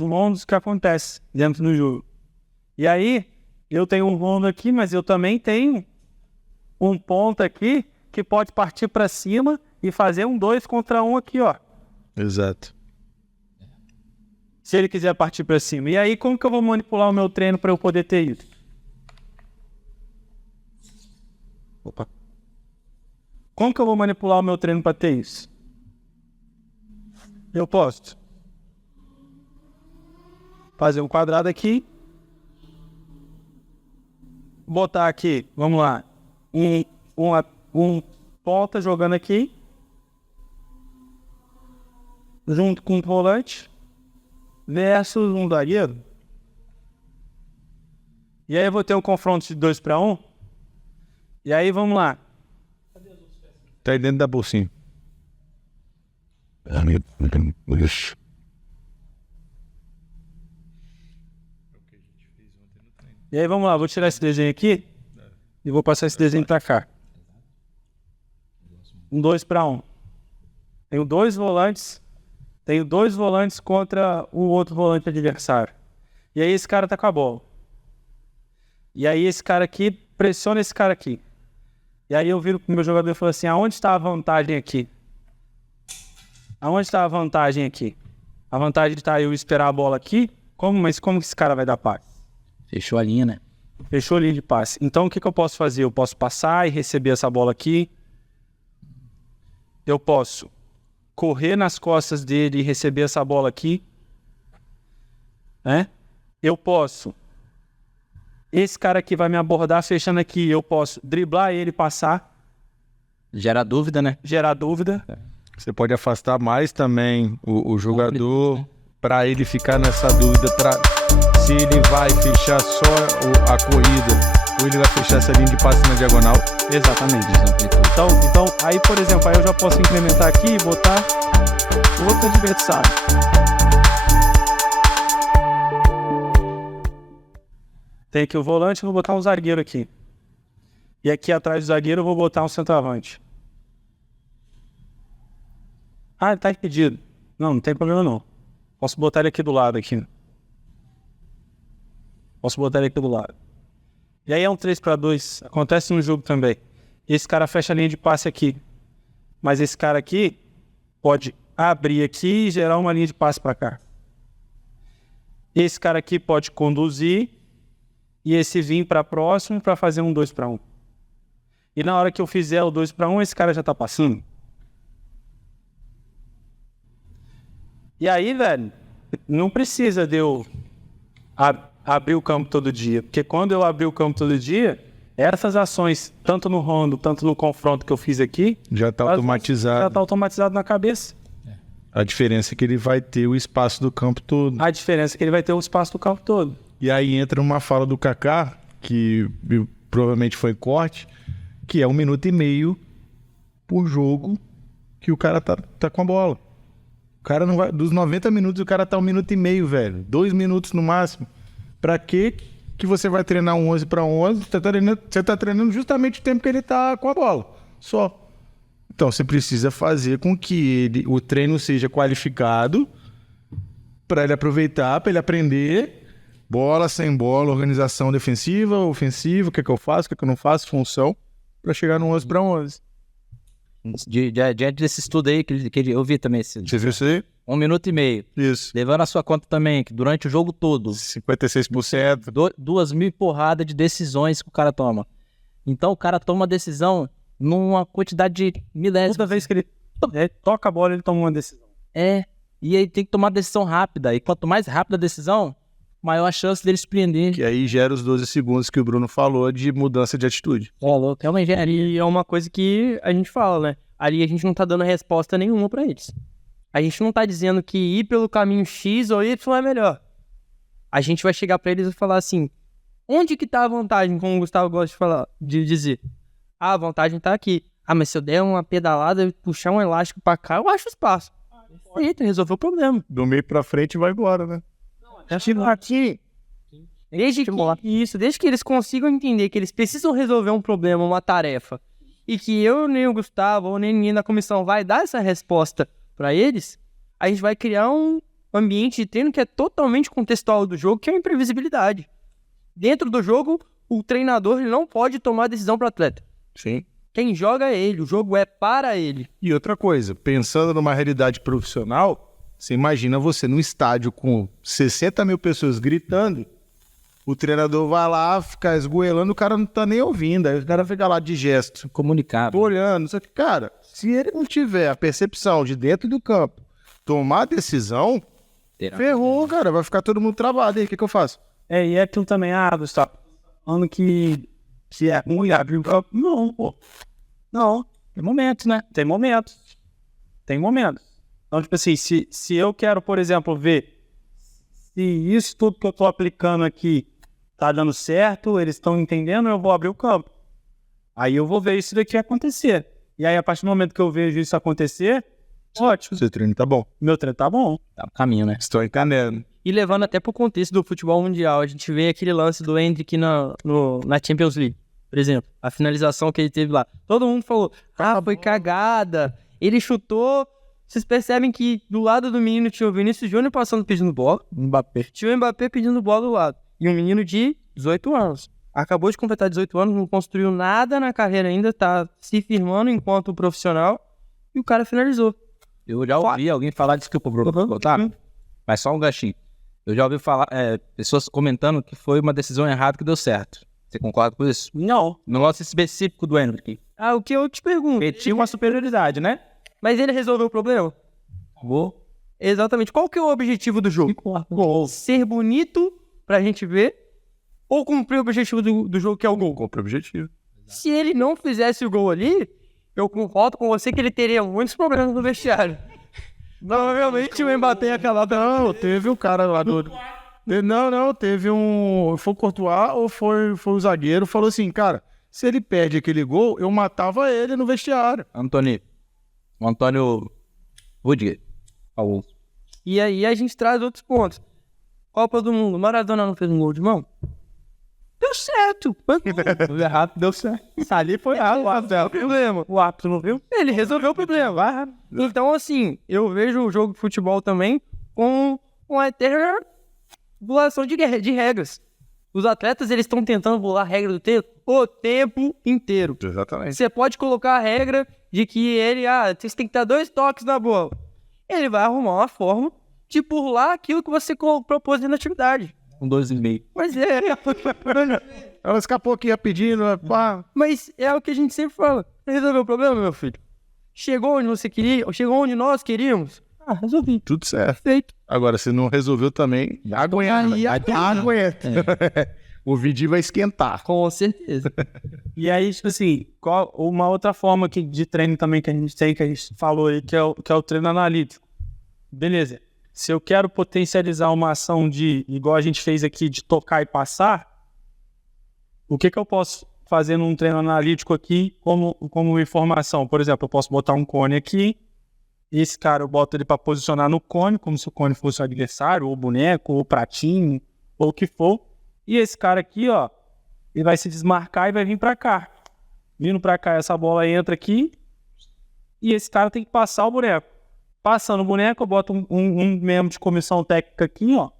rondos que acontecem dentro do jogo. E aí, eu tenho um rondo aqui, mas eu também tenho um ponta aqui que pode partir para cima e fazer um 2 contra 1 aqui, ó. Exato. Se ele quiser partir para cima. E aí, como que eu vou manipular o meu treino para eu poder ter isso? Opa. Como que eu vou manipular o meu treino para ter isso? Eu posso fazer um quadrado aqui. Botar aqui, vamos lá, um ponta jogando aqui. Junto com o volante. Versus um zagueiro. E aí eu vou ter um confronto de 2-1. E aí vamos lá. Tá aí dentro da bolsinha. E aí vamos lá, vou tirar esse desenho aqui e vou passar esse desenho pra cá. Um 2-1. Tenho dois volantes contra o outro volante adversário. E aí esse cara tá com a bola. E aí esse cara aqui pressiona esse cara aqui. E aí eu viro pro meu jogador e falo assim, aonde está a vantagem aqui? Aonde está a vantagem aqui? A vantagem está eu esperar a bola aqui? Mas como que esse cara vai dar passe? Fechou a linha, né? Fechou a linha de passe. Então o que eu posso fazer? Eu posso passar e receber essa bola aqui. Eu posso correr nas costas dele e receber essa bola aqui. Né? Eu posso. Esse cara aqui vai me abordar fechando aqui. Eu posso driblar ele e passar. Gera dúvida, né? Gerar dúvida. Você pode afastar mais também o jogador para ele ficar nessa dúvida se ele vai fechar só a corrida ou ele vai fechar essa linha de passe na diagonal. Exatamente. Então, aí, por exemplo, aí eu já posso incrementar aqui e botar outro adversário. Tem aqui o volante, eu vou botar um zagueiro aqui. E aqui atrás do zagueiro eu vou botar um centroavante. Ah, ele tá impedido. Não tem problema não. Posso botar ele aqui do lado aqui. E aí é um 3-2. Acontece no jogo também. Esse cara fecha a linha de passe aqui. Mas esse cara aqui pode abrir aqui e gerar uma linha de passe para cá. Esse cara aqui pode conduzir e esse vir para próximo para fazer um 2-1. E na hora que eu fizer o 2-1, esse cara já tá passando. E aí, velho, não precisa de eu abrir o campo todo dia. Porque quando eu abrir o campo todo dia, essas ações, tanto no rondo, tanto no confronto que eu fiz aqui... Já está automatizado. Já está automatizado na cabeça. A diferença é que ele vai ter o espaço do campo todo. A diferença é que ele vai ter o espaço do campo todo. E aí entra uma fala do Kaká, que provavelmente foi corte, que é 1 minuto e meio por jogo que o cara tá com a bola. O cara não vai... Dos 90 minutos, o cara tá 1 minuto e meio, velho. 2 minutos no máximo. Pra que você vai treinar um 11 para 11? Você tá treinando justamente o tempo que ele tá com a bola. Só. Então, você precisa fazer com que o treino seja qualificado para ele aproveitar, para ele aprender bola, sem bola, organização defensiva, ofensiva, o que eu faço, o que eu não faço, função, para chegar no 11 para 11. Diante desse estudo aí que eu vi também. Você viu isso aí? 1 minuto e meio. Isso. Levando a sua conta também, que durante o jogo todo, 56%. 2.000 porradas de decisões que o cara toma. Então o cara toma uma decisão numa quantidade de milésimos. Toda vez que ele toca a bola, ele toma uma decisão. E aí tem que tomar decisão rápida. E quanto mais rápida a decisão, maior a chance dele se prender. Que aí gera os 12 segundos que o Bruno falou de mudança de atitude. É uma engenharia. E é uma coisa que a gente fala, né? Ali a gente não tá dando resposta nenhuma pra eles. A gente não tá dizendo que ir pelo caminho X ou Y é melhor. A gente vai chegar pra eles e falar assim, onde que tá a vantagem, como o Gustavo gosta de dizer? A vantagem tá aqui. Mas se eu der uma pedalada e puxar um elástico pra cá, eu acho espaço. Perfeito, resolveu o problema. Do meio pra frente vai embora, né? Desde que eles consigam entender que eles precisam resolver um problema, uma tarefa, e que eu, nem o Gustavo, ou nem ninguém da comissão vai dar essa resposta pra eles, a gente vai criar um ambiente de treino que é totalmente contextual do jogo, que é a imprevisibilidade. Dentro do jogo, o treinador ele não pode tomar decisão pro atleta. Sim. Quem joga é ele, o jogo é para ele. E outra coisa, pensando numa realidade profissional, você imagina você num estádio com 60 mil pessoas gritando, o treinador vai lá, fica esgoelando, o cara não tá nem ouvindo, aí o cara fica lá de gesto, Comunicável. olhando, só que, cara, se ele não tiver a percepção de dentro do campo, tomar a decisão, ferrou, cara, vai ficar todo mundo travado, e aí, o que eu faço? E é aquilo também, Gustavo, falando que é ruim abrir o campo. Não, pô. Não. Tem momentos, né? Tem momentos. Então, tipo assim, se eu quero, por exemplo, ver se isso tudo que eu tô aplicando aqui tá dando certo, eles estão entendendo, eu vou abrir o campo. Aí eu vou ver isso daqui acontecer. E aí, a partir do momento que eu vejo isso acontecer, ótimo. Seu treino tá bom. Meu treino tá bom. Tá no caminho, né? Estou entendendo. E levando até pro contexto do futebol mundial, a gente vê aquele lance do Endrick na Champions League, por exemplo, a finalização que ele teve lá. Todo mundo falou, foi cagada, ele chutou. Vocês percebem que do lado do menino tinha o Vinícius Júnior passando pedindo bola, tinha o Mbappé pedindo bola do lado, e um menino de 18 anos. Acabou de completar 18 anos, não construiu nada na carreira ainda, tá se firmando enquanto profissional, e o cara finalizou. Eu já ouvi alguém falar, desculpa, Bruno, tá? Mas só um ganchinho. Eu já ouvi falar, pessoas comentando que foi uma decisão errada que deu certo. Você concorda com isso? Não. No negócio específico do Endrick. O que eu te pergunto? Ele tinha uma superioridade, né? Mas ele resolveu o problema? Acabou. Exatamente. Qual que é o objetivo do jogo? Gol. Ser bonito pra gente ver ou cumprir o objetivo do jogo, que é o gol? Compre o objetivo. Se ele não fizesse o gol ali, eu concordo com você que ele teria muitos problemas no vestiário. Provavelmente o Mbappé ia acabar... Não, teve um cara lá do... Não, teve um... Foi o Courtois ou foi o zagueiro, falou assim, cara, se ele perde aquele gol, eu matava ele no vestiário. O Antônio Rudiger falou. E aí a gente traz outros pontos. Copa do Mundo, Maradona não fez um gol de mão? Deu certo. O errado deu certo. Ali foi errado. O árbitro não viu? Ele resolveu o problema. Então, assim, eu vejo o jogo de futebol também com uma eterna burlação de regras. Os atletas, eles estão tentando burlar a regra do tempo o tempo inteiro. Exatamente. Você pode colocar a regra de que ele, você tem que dar 2 toques na bola. Ele vai arrumar uma forma de burlar aquilo que você propôs na atividade. Com 2,5. Mas Ela escapou aqui rapidinho, pá. Mas é o que a gente sempre fala. Resolveu o problema, meu filho? Chegou onde você queria, chegou onde nós queríamos? Resolvi. Tudo certo. Feito. Agora, se não resolveu também, aguenta. O vídeo vai esquentar. Com certeza. E aí, tipo assim, uma outra forma de treino também que a gente tem, que a gente falou aí, que é o treino analítico. Beleza. Se eu quero potencializar uma ação igual a gente fez aqui, de tocar e passar, o que eu posso fazendo um treino analítico aqui como informação. Por exemplo, eu posso botar um cone aqui, esse cara eu boto ele para posicionar no cone, como se o cone fosse o adversário, ou boneco, ou pratinho, ou o que for. E esse cara aqui, ó, ele vai se desmarcar e vai vir para cá. Vindo para cá, essa bola entra aqui e esse cara tem que passar o boneco. Passando o boneco, eu boto um membro de comissão técnica aqui, ó,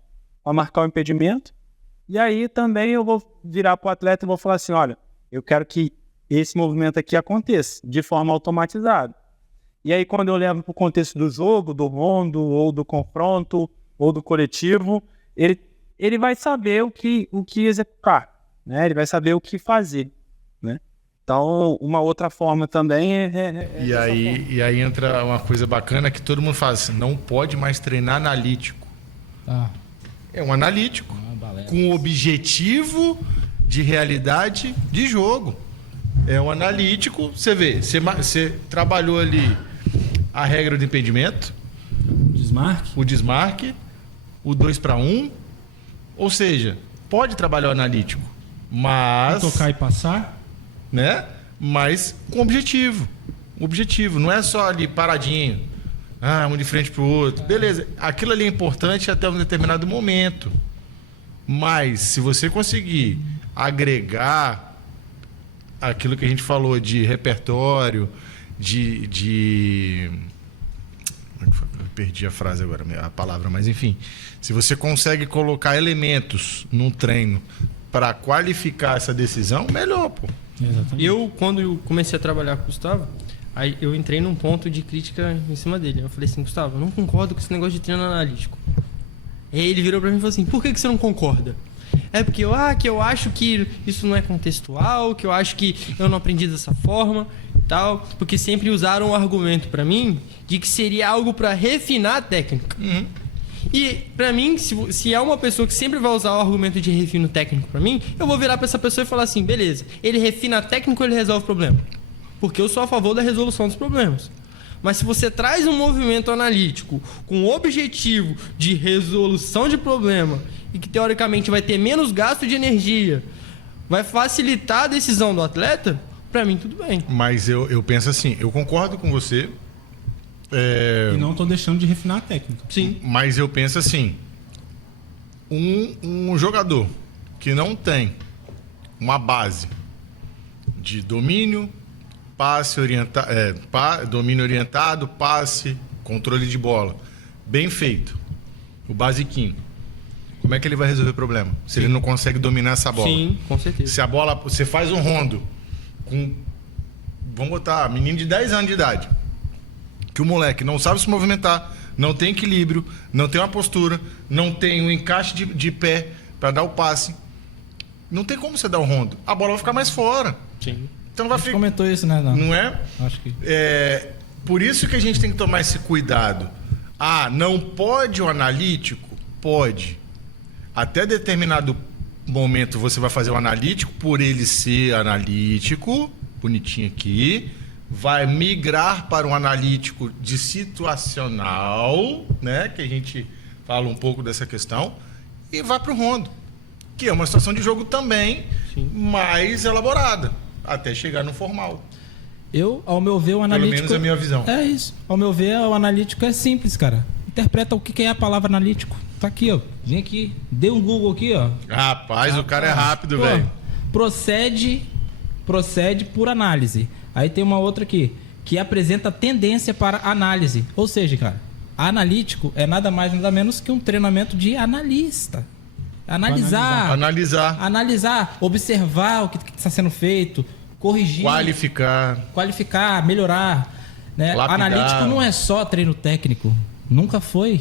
para marcar o impedimento. E aí também eu vou virar para o atleta e vou falar assim, olha, eu quero que esse movimento aqui aconteça de forma automatizada. E aí quando eu levo para o contexto do jogo, do rondo, ou do confronto, ou do coletivo, ele vai saber o que executar, né? Ele vai saber o que fazer, né? Então, uma outra forma também E aí entra uma coisa bacana que todo mundo fala assim, não pode mais treinar analítico. Ah, É um analítico, balela. com objetivo de realidade de jogo. É um analítico, você vê, você trabalhou ali a regra do impedimento, Desmarque. o desmarque, o 2-1, ou seja, pode trabalhar o analítico, mas... Tocar e passar. Né? Mas com objetivo. Objetivo, não é só ali paradinho, um de frente pro outro. Beleza, aquilo ali é importante até um determinado momento. Mas se você conseguir agregar aquilo que a gente falou de repertório, eu perdi a frase agora, a palavra, mas enfim, se você consegue colocar elementos num treino para qualificar essa decisão, melhor, pô. Exatamente. Quando eu comecei a trabalhar com o Gustavo, aí eu entrei num ponto de crítica em cima dele. Eu falei assim, Gustavo, eu não concordo com esse negócio de treino analítico. Aí ele virou pra mim e falou assim, por que você não concorda? É porque eu acho que isso não é contextual, que eu acho que eu não aprendi dessa forma e tal. Porque sempre usaram o argumento pra mim de que seria algo pra refinar a técnica. Uhum. E pra mim, se é uma pessoa que sempre vai usar o argumento de refino técnico pra mim, eu vou virar pra essa pessoa e falar assim, beleza, ele refina técnico ou ele resolve o problema? Porque eu sou a favor da resolução dos problemas. Mas se você traz um movimento analítico com o objetivo de resolução de problema e que teoricamente vai ter menos gasto de energia, vai facilitar a decisão do atleta, pra mim tudo bem. Mas eu penso assim, eu concordo com você. E não tô deixando de refinar a técnica. Sim. Mas eu penso assim, um jogador que não tem uma base de domínio, domínio orientado, passe, controle de bola, bem feito, o basiquinho, como é que ele vai resolver o problema? Se ele não consegue dominar essa bola. Sim, com certeza. Se a bola, você faz um rondo com, vamos botar, menino de 10 anos de idade, que o moleque não sabe se movimentar, não tem equilíbrio, não tem uma postura, não tem um encaixe de pé para dar o passe, não tem como você dar o rondo. A bola vai ficar mais fora. Sim. Então vai A gente ficar... comentou isso, né? Não é? Acho que... Por isso que a gente tem que tomar esse cuidado. Não pode o analítico? Pode. Até determinado momento você vai fazer o analítico, por ele ser analítico, bonitinho aqui, vai migrar para um analítico de situacional, né? Que a gente fala um pouco dessa questão, e vai para o rondo, que é uma situação de jogo também, sim, mais elaborada, até chegar no formal. Ao meu ver, o analítico... Pelo menos a minha visão. É isso. Ao meu ver, o analítico é simples, cara. Interpreta o que é a palavra analítico. Tá aqui, ó. Vem aqui. Dê um Google aqui, ó. Rapaz, o cara é rápido, Pô, velho. Procede por análise. Aí tem uma outra aqui, que apresenta tendência para análise. Ou seja, cara, analítico é nada mais nada menos que um treinamento de analista. Analisar, observar o que está sendo feito, corrigir, qualificar, melhorar, né? Analítico não é só treino técnico, nunca foi.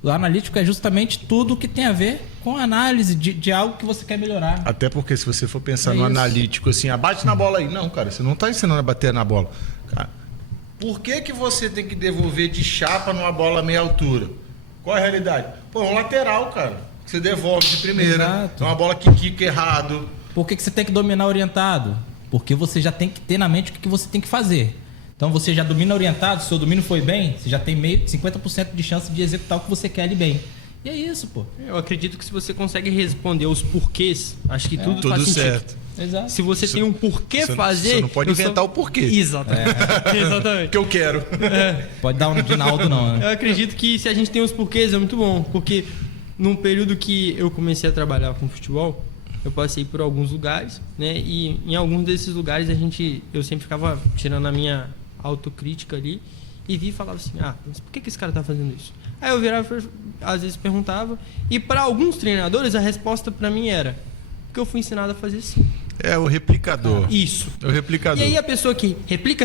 O analítico é justamente tudo que tem a ver com análise de algo que você quer melhorar. Até porque se você for pensar no analítico assim, bate na bola aí. Não, cara, você não está ensinando a bater na bola. Cara, por que você tem que devolver de chapa numa bola meia altura? Qual é a realidade? Pô, é um lateral, cara. Você devolve de primeira. Exato. É uma bola que quica errado. Por que você tem que dominar orientado? Porque você já tem que ter na mente o que você tem que fazer. Então você já domina orientado, se o domínio foi bem, você já tem 50% de chance de executar o que você quer ali bem. E é isso, pô. Eu acredito que se você consegue responder os porquês, acho que tudo faz sentido. Certo. Exato. Se você tem um porquê você fazer... você não pode eu sou- inventar o porquê. Exatamente. Exatamente. Que eu quero. Pode dar um de Naldo, não, né? Eu acredito que se a gente tem os porquês é muito bom, porque num período que eu comecei a trabalhar com futebol, eu passei por alguns lugares, né? E em alguns desses lugares eu sempre ficava tirando a minha autocrítica ali e vi e falava assim: ah, mas por que esse cara tá fazendo isso? Aí eu virava, às vezes perguntava, e para alguns treinadores a resposta para mim era: porque eu fui ensinado a fazer assim. É o replicador. Isso. É o replicador. E aí a pessoa que replica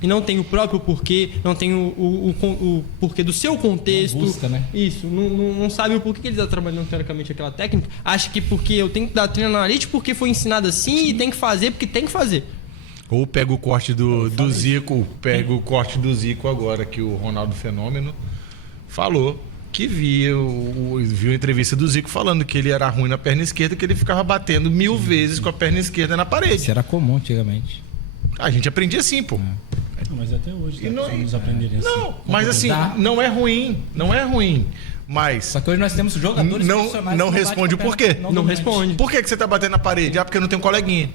e não tem o próprio porquê, não tem o porquê do seu contexto. Não busca, né? Isso, não sabe o porquê que ele está trabalhando teoricamente aquela técnica, acha que porque eu tenho que dar treino analítico porque foi ensinado assim e tem que fazer porque tem que fazer. Ou pega o corte do Zico, pega o corte do Zico agora, que o Ronaldo Fenômeno falou que viu a entrevista do Zico falando que ele era ruim na perna esquerda, que ele ficava batendo 1000 vezes com a perna esquerda na parede. Isso era comum antigamente. A gente aprendia assim, pô. Não, mas até hoje E não- vamos aprender assim. Não, mas assim, Dá. não é ruim, não é ruim. Mas Só que hoje nós temos jogadores Não- profissionais não que batem responde com a o perna porquê. Não dominante. responde. por que você tá batendo na parede? Ah, porque eu não tenho coleguinha.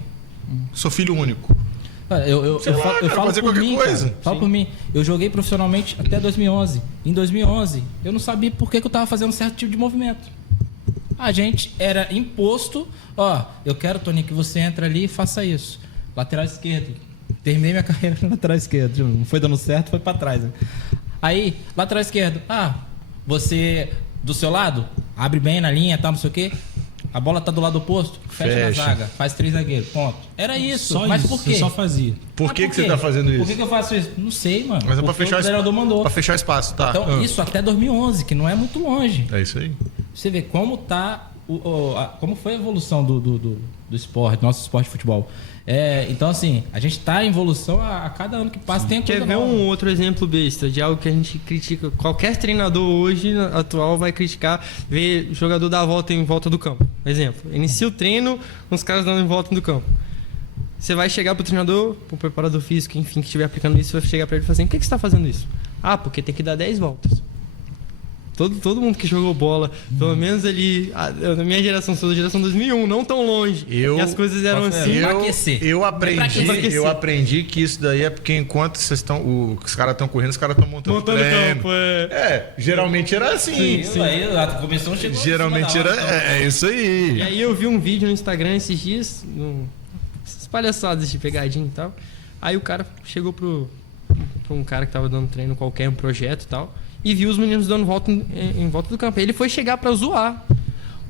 Sou filho único. Eu Sei lá, falo, cara, falo fazer por qualquer mim, coisa. cara. Falo por mim. Eu joguei profissionalmente até 2011. Em 2011, eu não sabia por que eu tava fazendo certo tipo de movimento. A gente era imposto, ó, eu quero, Toninho, que você entre ali e faça isso. Lateral esquerdo. Terminei minha carreira no lateral esquerdo. Não foi dando certo, foi pra trás. Né? Aí, lateral esquerdo. Ah, você do seu lado, abre bem na linha, tal, não sei o quê. A bola tá do lado oposto, fecha na zaga, faz 3 zagueiros, ponto. Era isso, Só mas isso, por quê? eu só fazia. Por Mas que você tá fazendo isso? Por que eu faço isso? Não sei, mano. Mas é pra Porque fechar, o treinador mandou. pra fechar espaço, tá? Então, isso até 2011, que não é muito longe. É isso aí. Você vê como tá como foi a evolução do esporte, do nosso esporte de futebol. Então, assim, a gente tá em evolução a cada ano que passa. Tem Quer coisa ver nova. um outro exemplo besta de algo que a gente critica? Qualquer treinador hoje atual vai criticar ver o jogador dar a volta em volta do campo. Exemplo, inicia o treino com os caras dando em volta do campo. Você vai chegar pro treinador, pro preparador físico, enfim, que estiver aplicando isso, vai chegar pra ele e falar assim: por que você tá fazendo isso? Ah, porque tem que dar 10 voltas. Todo mundo que jogou bola, pelo menos ali, na minha geração, sou da geração 2001, não tão longe. E as coisas eram assim. Pra aquecer. Eu Pra aprendi, aquecer. eu aprendi que isso daí é porque enquanto os caras estão correndo, os caras estão montando treino. campo, Geralmente era assim. Isso aí, a comissão chegou Geralmente em cima era. da hora, então. É isso aí. E aí eu vi um vídeo no Instagram esses dias, essas palhaçadas de pegadinha e tal. Aí o cara chegou pro um cara que tava dando treino qualquer, um projeto e tal, e viu os meninos dando volta em volta do campo. Aí ele foi chegar pra zoar.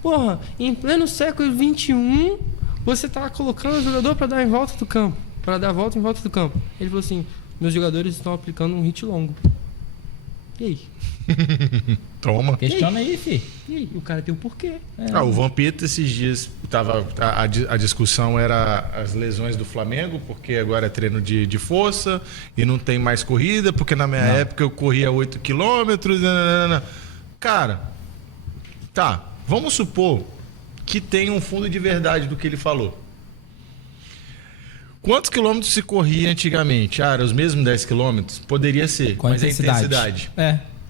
Porra, em pleno século XXI, você tá colocando o jogador pra dar em volta do campo. Pra dar a volta em volta do campo. Ele falou assim: meus jogadores estão aplicando um hit longo. E aí? Toma. Questiona aí, fi. E aí? O cara tem um porquê. O Vampeta esses dias tava. A discussão era as lesões do Flamengo, porque agora é treino de força e não tem mais corrida, porque na minha época eu corria 8 quilômetros. Cara, tá. Vamos supor que tem um fundo de verdade do que ele falou. Quantos quilômetros se corria antigamente? Era os mesmos 10 quilômetros? Poderia ser, Com a mas intensidade. é intensidade.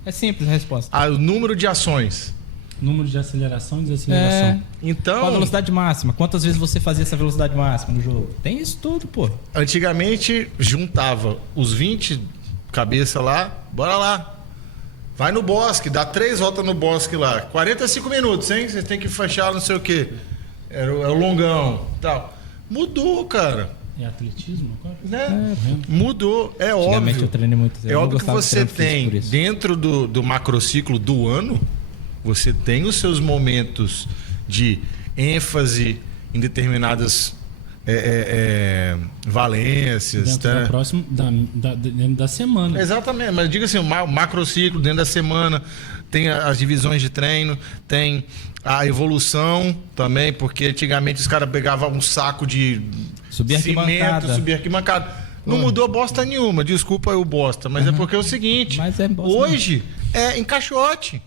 É simples a resposta. O número de ações. Número de aceleração e desaceleração. Então, Qual a velocidade máxima? Quantas vezes você fazia essa velocidade máxima no jogo? Tem isso tudo, pô. antigamente juntava os 20 cabeça lá, bora lá. Vai no bosque, dá 3 voltas no bosque lá. 45 minutos, hein? Você tem que fechar não sei o quê. É o longão, tal. Mudou, cara. É atletismo agora? Né? Mudou, é Antigamente óbvio. eu treinei muito. É óbvio que você tem, Por isso. dentro do macrociclo do ano, você tem os seus momentos de ênfase em determinadas valências. Dentro da próxima, dentro da semana. Exatamente, mas diga assim, o macrociclo dentro da semana, tem as divisões de treino, tem a evolução também, porque antigamente os caras pegavam um saco de Subir arquibancada. subir arquibancada. Não mudou bosta nenhuma, desculpa eu bosta, mas é porque é o seguinte, Mas é bosta hoje é em caixote.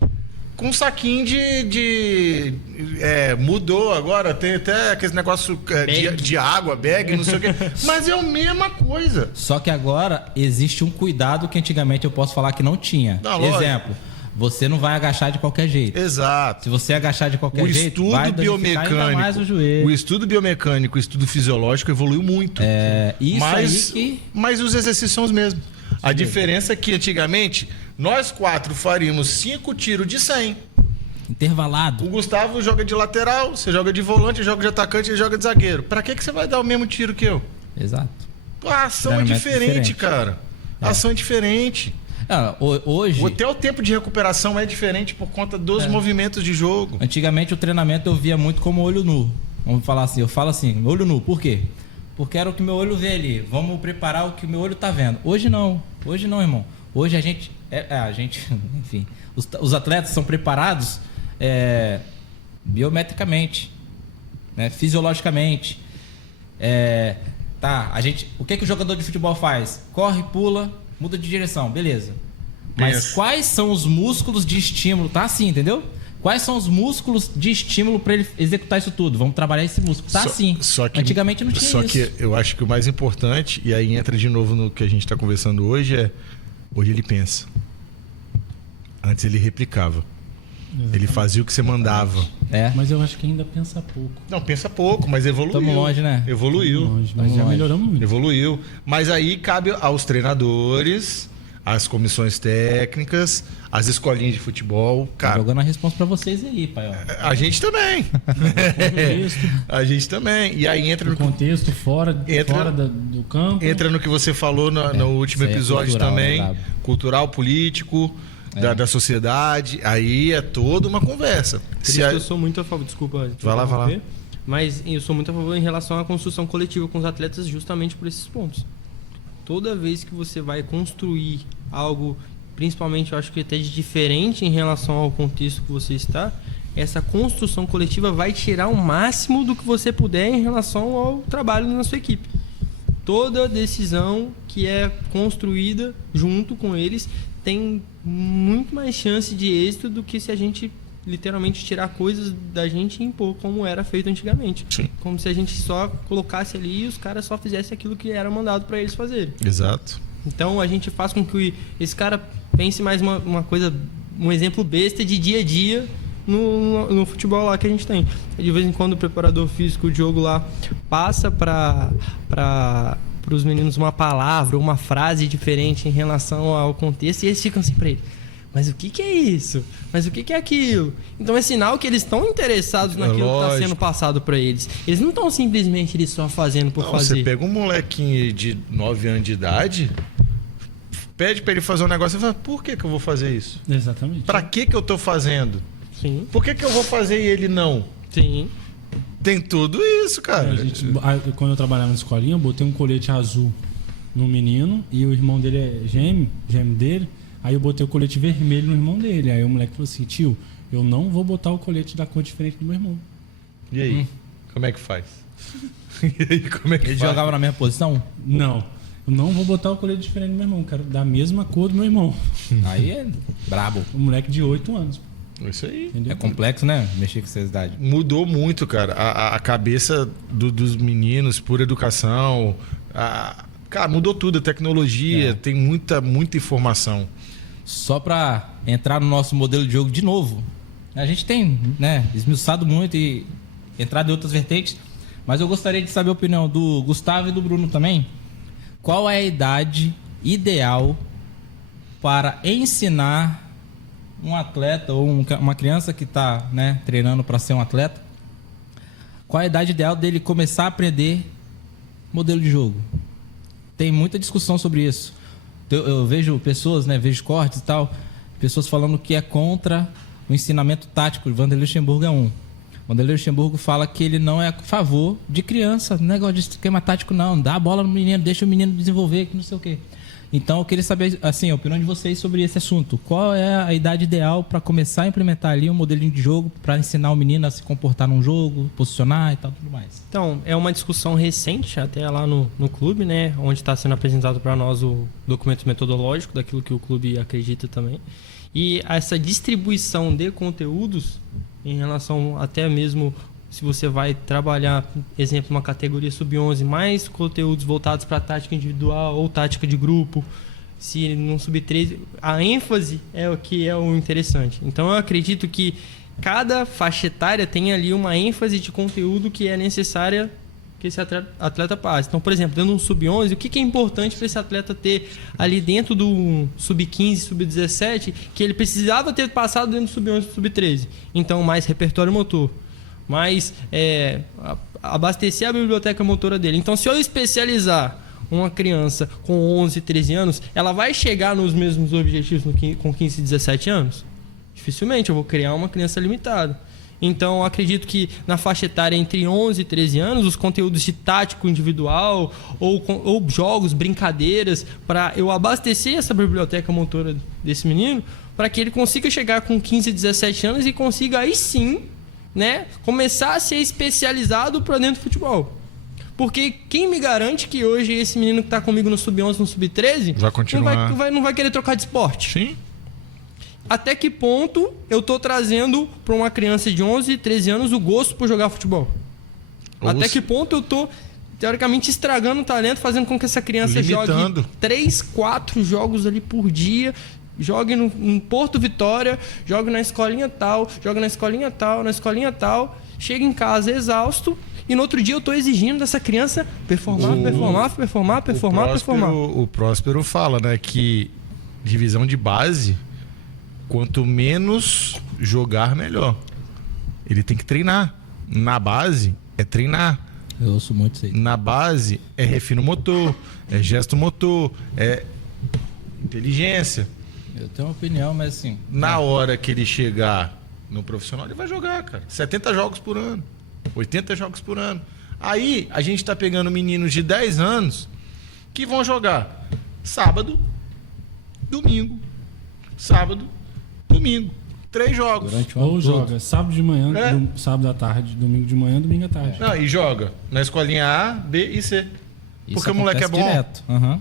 Com um saquinho mudou agora, tem até aquele negócio de água, bag, não sei o quê. Mas é a mesma coisa. Só que agora existe um cuidado que antigamente eu posso falar que não tinha. Lógico. Exemplo, você não vai agachar de qualquer jeito. Exato. Se você agachar de qualquer O jeito, estudo vai danificar ainda biomecânico, mais o joelho. o estudo biomecânico, o estudo fisiológico evoluiu muito. Isso mas, aí que... mas os exercícios são os mesmos. A diferença é que antigamente nós 4 faríamos 5 tiros de 100. Intervalado. O Gustavo joga de lateral, você joga de volante, joga de atacante, ele joga de zagueiro. Pra que você vai dar o mesmo tiro que eu? Exato. A ação é Treinamento diferente, diferente. cara. A ação é diferente. Hoje, Até o tempo de recuperação é diferente por conta dos movimentos de jogo. antigamente o treinamento eu via muito como olho nu. Vamos falar assim, eu falo assim, olho nu, por quê? Porque era o que meu olho vê ali. Vamos preparar o que o meu olho tá vendo. Hoje não, irmão. Hoje a gente, enfim, os atletas são preparados biometricamente, né? Fisiologicamente. O que o jogador de futebol faz? Corre, pula, muda de direção, beleza. Mas Pensa. quais são os músculos de estímulo? Tá assim, entendeu? Quais são os músculos de estímulo para ele executar isso tudo? Vamos trabalhar esse músculo. Tá assim. Antigamente não tinha isso. Só que eu acho que o mais importante, e aí entra de novo no que a gente está conversando hoje, hoje ele pensa. Antes ele replicava. Ele fazia o que você mandava. Mas eu acho que ainda pensa pouco. Não, pensa pouco, mas evoluiu. Tamo longe, né? Evoluiu. Longe, mas já longe. melhoramos muito. Evoluiu. Mas aí cabe aos treinadores, às comissões técnicas, às escolinhas de futebol. Tá Cara, jogando a resposta pra vocês aí, pai. Ó. a gente também. Contexto, A gente também. E aí entra o no, contexto fora do campo. entra no que você falou no último isso aí é episódio cultural, também. né, Gabo? Cultural, político, da sociedade. Aí é toda uma conversa. Por Se isso a- que eu sou muito a favor, desculpa. Vai lá, vai lá. interromper, Mas eu sou muito a favor em relação à construção coletiva com os atletas justamente por esses pontos. Toda vez que você vai construir algo, principalmente eu acho que até de diferente em relação ao contexto que você está, essa construção coletiva vai tirar o máximo do que você puder em relação ao trabalho na sua equipe. Toda decisão que é construída junto com eles tem muito mais chance de êxito do que se a gente literalmente tirar coisas da gente e impor como era feito antigamente. Sim. Como se a gente só colocasse ali e os caras só fizessem aquilo que era mandado para eles fazerem. Exato. Então a gente faz com que esse cara pense mais uma coisa, um exemplo besta de dia a dia no futebol lá que a gente tem. De vez em quando o preparador físico, o Diogo lá, passa para os meninos uma palavra, uma frase diferente em relação ao contexto e eles ficam assim para ele. Mas o que é isso? Mas o que é aquilo? Então é sinal que eles estão interessados naquilo que está lógico. sendo passado para eles. Eles não estão simplesmente eles só fazendo por Não, fazer. você pega um molequinho de 9 anos de idade, pede pra ele fazer um negócio e fala, por que eu vou fazer isso? Exatamente. Pra que eu tô fazendo? Sim, Por que eu vou fazer e ele não? sim. Tem tudo isso, cara. Quando eu trabalhava na escolinha, eu botei um colete azul no menino e o irmão dele é gêmeo dele. Aí eu botei o colete vermelho no irmão dele. Aí o moleque falou assim, tio, eu não vou botar o colete da cor diferente do meu irmão. E aí? Como é que faz? E aí, como é que Ele faz? jogava na mesma posição? Não, eu não vou botar o colete diferente do meu irmão. Quero da mesma cor do meu irmão. Aí é brabo. Um moleque de 8 anos. Isso aí. Entendeu? É complexo, né? Mexer com essa idade. Mudou muito, cara. A cabeça dos meninos por educação. Cara, mudou tudo. A tecnologia, tem muita informação. Só pra entrar no nosso modelo de jogo de novo. A gente tem, né, esmiuçado muito e entrado em outras vertentes. Mas eu gostaria de saber a opinião do Gustavo e do Bruno também. Qual é a idade ideal para ensinar um atleta ou uma criança que está, né, treinando para ser um atleta? Qual é a idade ideal dele começar a aprender modelo de jogo? Tem muita discussão sobre isso. Eu vejo pessoas, né, vejo cortes e tal, pessoas falando que é contra o ensinamento tático. O Vanderlei Luxemburgo é um. O Vanderlei Luxemburgo fala que ele não é a favor de criança, negócio de esquema tático não, dá a bola no menino, deixa o menino desenvolver, que não sei o quê. Então eu queria saber, assim, a opinião de vocês sobre esse assunto. Qual é a idade ideal para começar a implementar ali um modelinho de jogo para ensinar o menino a se comportar num jogo, posicionar e tal, tudo mais? Então, é uma discussão recente, até lá no clube, né? Onde está sendo apresentado para nós o documento metodológico daquilo que o clube acredita também. E essa distribuição de conteúdos, em relação até mesmo se você vai trabalhar, exemplo, uma categoria sub-11, mais conteúdos voltados para tática individual ou tática de grupo, se no sub-13, a ênfase é o que é o interessante. Então eu acredito que cada faixa etária tem ali uma ênfase de conteúdo que é necessária que esse atleta passe. Então, por exemplo, dentro de um sub-11, o que é importante para esse atleta ter ali dentro do sub-15, sub-17, que ele precisava ter passado dentro do sub-11 e sub-13? Então, mais repertório motor, mais abastecer a biblioteca motora dele. Então, se eu especializar uma criança com 11, 13 anos, ela vai chegar nos mesmos objetivos com 15, 17 anos? Dificilmente, eu vou criar uma criança limitada. Então, eu acredito que na faixa etária entre 11 e 13 anos, os conteúdos de tático individual ou jogos, brincadeiras, para eu abastecer essa biblioteca motora desse menino, para que ele consiga chegar com 15, 17 anos e consiga aí sim, né, começar a ser especializado para dentro do futebol. Porque quem me garante que hoje esse menino que está comigo no sub-11, no sub-13, vai continuar. não vai querer trocar de esporte? Sim. Até que ponto eu tô trazendo para uma criança de 11, 13 anos o gosto por jogar futebol? Até que ponto eu tô, teoricamente, estragando o talento, fazendo com que essa criança jogue 3, 4 jogos ali por dia, jogue no Porto Vitória, jogue na escolinha tal, jogue na escolinha tal, na escolinha tal, chega em casa exausto e no outro dia eu tô exigindo dessa criança performar. O Próspero fala, né, que divisão de base, quanto menos jogar, melhor. Ele tem que treinar. Na base, é treinar. Eu ouço muito isso aí. Na base, é refino motor, é gesto motor, é inteligência. Eu tenho uma opinião, mas assim... Na hora que ele chegar no profissional, ele vai jogar, cara. 70 jogos por ano. 80 jogos por ano. Aí, a gente tá pegando meninos de 10 anos que vão jogar sábado, domingo. Sábado, domingo. 3 jogos. Ou joga sábado de manhã, sábado à tarde, domingo de manhã, domingo à tarde. Não, e joga na escolinha A, B e C. Isso porque o moleque é bom. Direto. Uhum.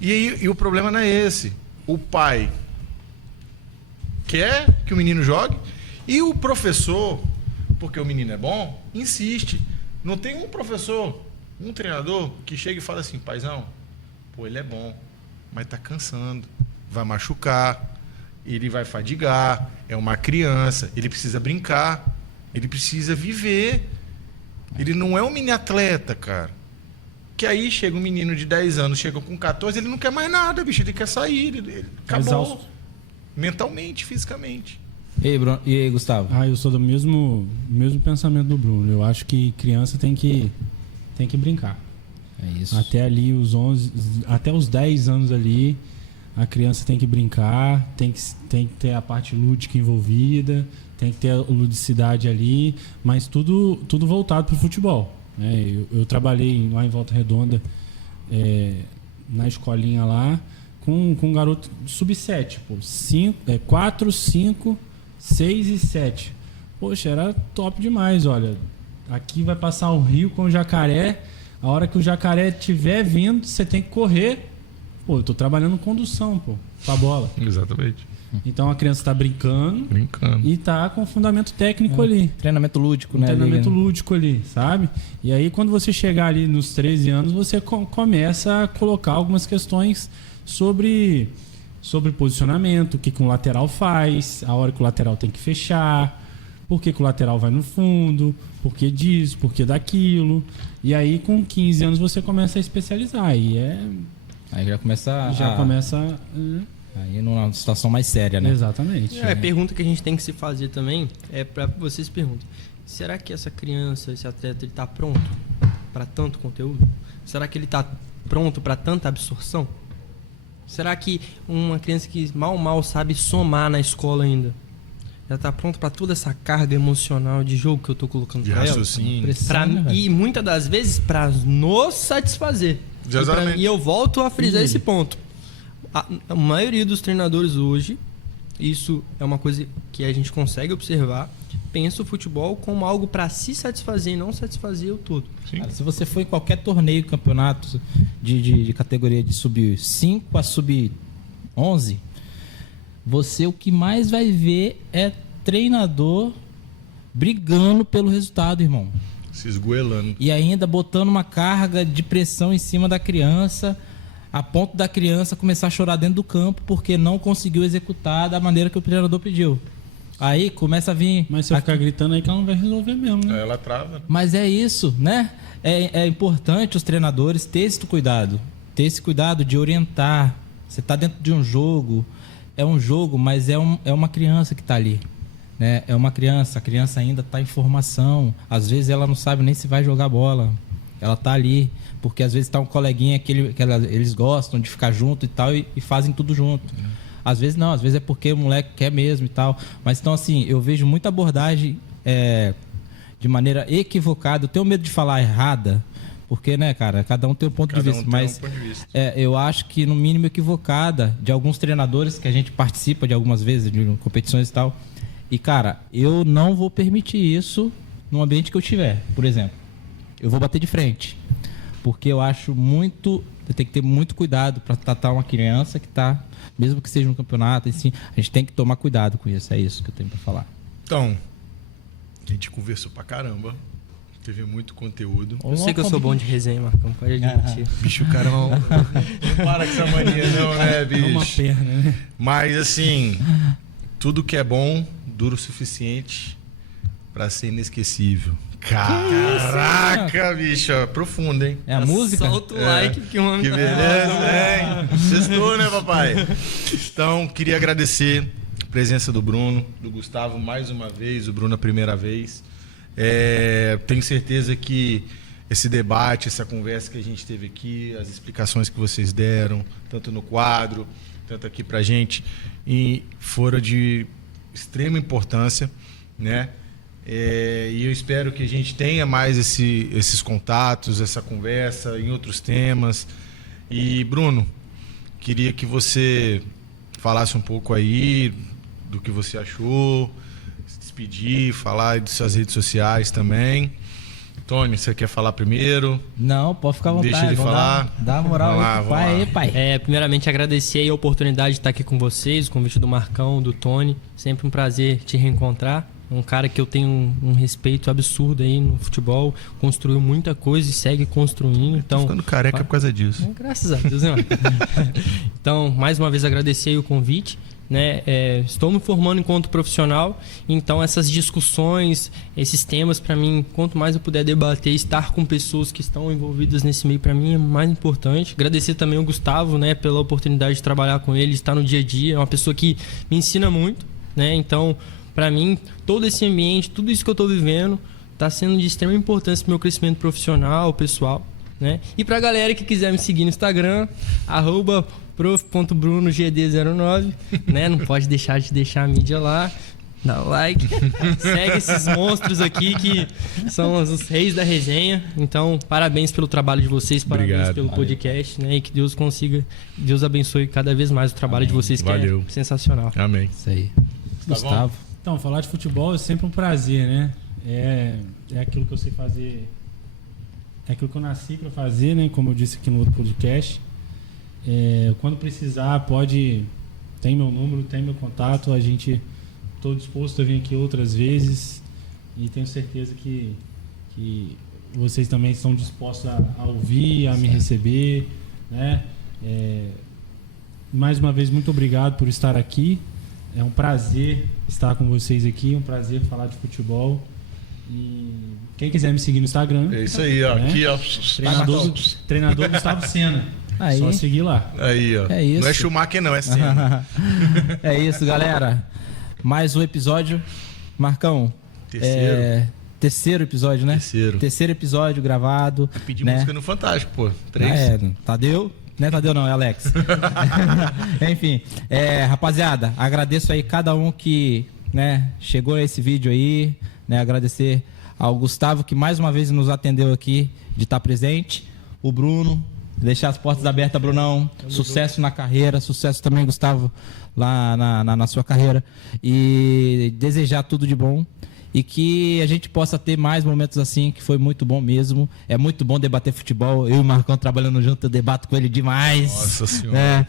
E o problema não é esse. O pai quer que o menino jogue e o professor, porque o menino é bom, insiste. Não tem um professor, um treinador que chega e fala assim: paizão, pô, ele é bom, mas tá cansando, vai machucar, ele vai fadigar, é uma criança, ele precisa brincar, ele precisa viver. Ele não é um mini atleta, cara. Que aí chega um menino de 10 anos, chega com 14, ele não quer mais nada, bicho, ele quer sair, ele acabou. Exausto. Mentalmente, fisicamente. E aí, Gustavo? Eu sou do mesmo pensamento do Bruno. Eu acho que criança tem que brincar. É isso. Até ali até os 10 anos ali, a criança tem que brincar, tem que ter a parte lúdica envolvida, tem que ter a ludicidade ali, mas tudo voltado para o futebol, né? Eu trabalhei lá em Volta Redonda, na escolinha lá, com um garoto sub-7, 4, 5, 6 e 7. Poxa, era top demais, olha. Aqui vai passar um rio com o jacaré, a hora que o jacaré estiver vindo, você tem que correr. Pô, eu tô trabalhando condução, com a bola. Exatamente. Então a criança tá brincando e tá com fundamento técnico ali. Treinamento lúdico, né? Treinamento lúdico ali, sabe? E aí quando você chegar ali nos 13 anos, você começa a colocar algumas questões sobre posicionamento, o que um lateral faz, a hora que o lateral tem que fechar, por que o lateral vai no fundo, por que disso, por que daquilo. E aí com 15 anos você começa a especializar. Aí já começa aí numa situação mais séria, né? Exatamente. A pergunta que a gente tem que se fazer também é para vocês perguntam: será que essa criança, esse atleta, ele tá pronto para tanto conteúdo? Será que ele tá pronto para tanta absorção? Será que uma criança que mal sabe somar na escola ainda já tá pronto para toda essa carga emocional de jogo que eu tô colocando para ela? E muitas das vezes para nos satisfazer. E eu volto a frisar esse ponto. A maioria dos treinadores hoje, isso é uma coisa que a gente consegue observar, pensa o futebol como algo para se satisfazer e não satisfazer o todo. Cara, se você for em qualquer torneio, campeonato de categoria de sub-5 a sub-11, o que mais vai ver é treinador brigando pelo resultado, irmão. Se esgoelando. E ainda botando uma carga de pressão em cima da criança. a ponto da criança começar a chorar dentro do campo porque não conseguiu executar da maneira que o treinador pediu. Aí começa a vir... Mas se eu ficar gritando aí que ela não vai resolver mesmo, né? Ela trava. Mas é isso, né? É importante os treinadores ter esse cuidado. Ter esse cuidado de orientar. Você está dentro de um jogo. É um jogo, mas é uma criança que está ali. Né? É uma criança. A criança ainda está em formação. Às vezes ela não sabe nem se vai jogar bola. Ela está ali. Porque às vezes está um coleguinha que eles gostam de ficar junto e tal. E fazem tudo junto. Às vezes não. Às vezes é porque o moleque quer mesmo e tal. Mas então assim, eu vejo muita abordagem... de maneira equivocada. Eu tenho medo de falar errada, porque, né, cara, cada um tem um ponto de vista. Mas eu acho que, no mínimo, equivocada de alguns treinadores que a gente participa de algumas vezes, de competições e tal. E, cara, eu não vou permitir isso no ambiente que eu tiver, por exemplo. Eu vou bater de frente. Porque eu acho muito... Tem que ter muito cuidado para tratar uma criança que tá... Mesmo que seja um campeonato, assim, a gente tem que tomar cuidado com isso. É isso que eu tenho para falar. Então... A gente conversou pra caramba. Teve muito conteúdo. Eu sei que eu sou bom de resenha, Marcão. Pode admitir. Bicho, o cara não para com essa mania não, né, bicho? É uma perna, né? Mas, assim, tudo que é bom dura o suficiente pra ser inesquecível. Caraca, bicho. Profundo, hein? É a música? Solta o like que o homem Que tá beleza, hein? Sextou, né, papai? Então, queria agradecer a presença do Bruno, do Gustavo mais uma vez, o Bruno a primeira vez. Tenho certeza que esse debate, essa conversa que a gente teve aqui, as explicações que vocês deram, tanto no quadro, tanto aqui pra gente, foram de extrema importância, né? E eu espero que a gente tenha mais esses contatos, essa conversa em outros temas. E, Bruno, queria que você falasse um pouco aí do que você achou, se despedir, falar de suas redes sociais também. Tony, você quer falar primeiro? Não, pode ficar à vontade. Deixa ele falar. Dá moral aí pro pai aí, pai. Primeiramente, agradecer aí a oportunidade de estar aqui com vocês, o convite do Marcão, do Tony. Sempre um prazer te reencontrar. Um cara que eu tenho um respeito absurdo aí no futebol. Construiu muita coisa e segue construindo. Então, tô ficando careca por causa disso. Graças a Deus, né, Marcão? Então, mais uma vez, agradecer aí o convite. Né? Estou me formando enquanto profissional, então essas discussões, esses temas, para mim, quanto mais eu puder debater, estar com pessoas que estão envolvidas nesse meio, para mim é mais importante. Agradecer também ao Gustavo, né, pela oportunidade de trabalhar com ele, estar no dia a dia, é uma pessoa que me ensina muito, né? Então, para mim, todo esse ambiente, tudo isso que eu estou vivendo, está sendo de extrema importância para o meu crescimento profissional, pessoal, né? E para a galera que quiser me seguir no Instagram, @prof.brunogd09, né? Não pode deixar de deixar a mídia lá, dá like, segue esses monstros aqui que são os reis da resenha. Então, parabéns pelo trabalho de vocês, parabéns pelo podcast, né? E que Deus abençoe cada vez mais o trabalho de vocês, que Valeu. É sensacional. Amém. Isso aí. Gustavo. Então, falar de futebol é sempre um prazer, né? É aquilo que eu sei fazer, é aquilo que eu nasci para fazer, né? Como eu disse aqui no outro podcast. Quando precisar, tem meu número, tem meu contato. Estou disposto a vir aqui outras vezes e tenho certeza que vocês também estão dispostos a ouvir, a me receber, né? Mais uma vez, muito obrigado por estar aqui. É um prazer estar com vocês aqui, um prazer falar de futebol. E quem quiser me seguir no Instagram... É isso aí, ó. Né? Aqui, ó. Treinador Gustavo Sena. Aí. Só seguir lá. Aí, ó. É isso. Não é Schumacher, não, é Senna. É isso, galera. Mais um episódio. Marcão. Terceiro episódio, né? Terceiro episódio gravado. Pedi né? música no Fantástico, pô. 3. Tadeu. Não é Tadeu, não, é Alex. Enfim, rapaziada, agradeço aí cada um que, né, chegou a esse vídeo aí, né? Agradecer ao Gustavo, que mais uma vez nos atendeu aqui, de estar presente. O Bruno, deixar as portas abertas, Brunão. Sucesso na carreira, sucesso também, Gustavo, lá na sua carreira. E desejar tudo de bom. E que a gente possa ter mais momentos assim, que foi muito bom mesmo. É muito bom debater futebol. Eu e o Marcão trabalhando junto, eu debato com ele demais. Nossa senhora.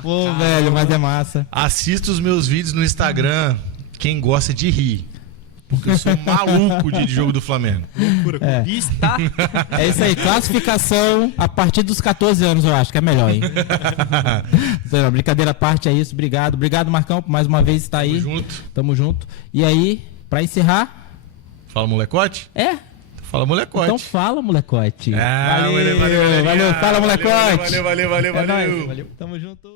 Pô, velho, mas é massa. Assista os meus vídeos no Instagram, quem gosta de rir. Porque eu sou maluco de jogo do Flamengo. Loucura. Está. É isso aí, classificação a partir dos 14 anos, eu acho que é melhor, hein? Brincadeira à parte, é isso. Obrigado. Obrigado, Marcão, por mais uma vez estar aí. Tamo junto. Tamo junto. E aí, pra encerrar... Fala, molecote? É? Fala, molecote. Então fala, molecote. Valeu. Fala, molecote. Valeu. É nóis. Tamo junto.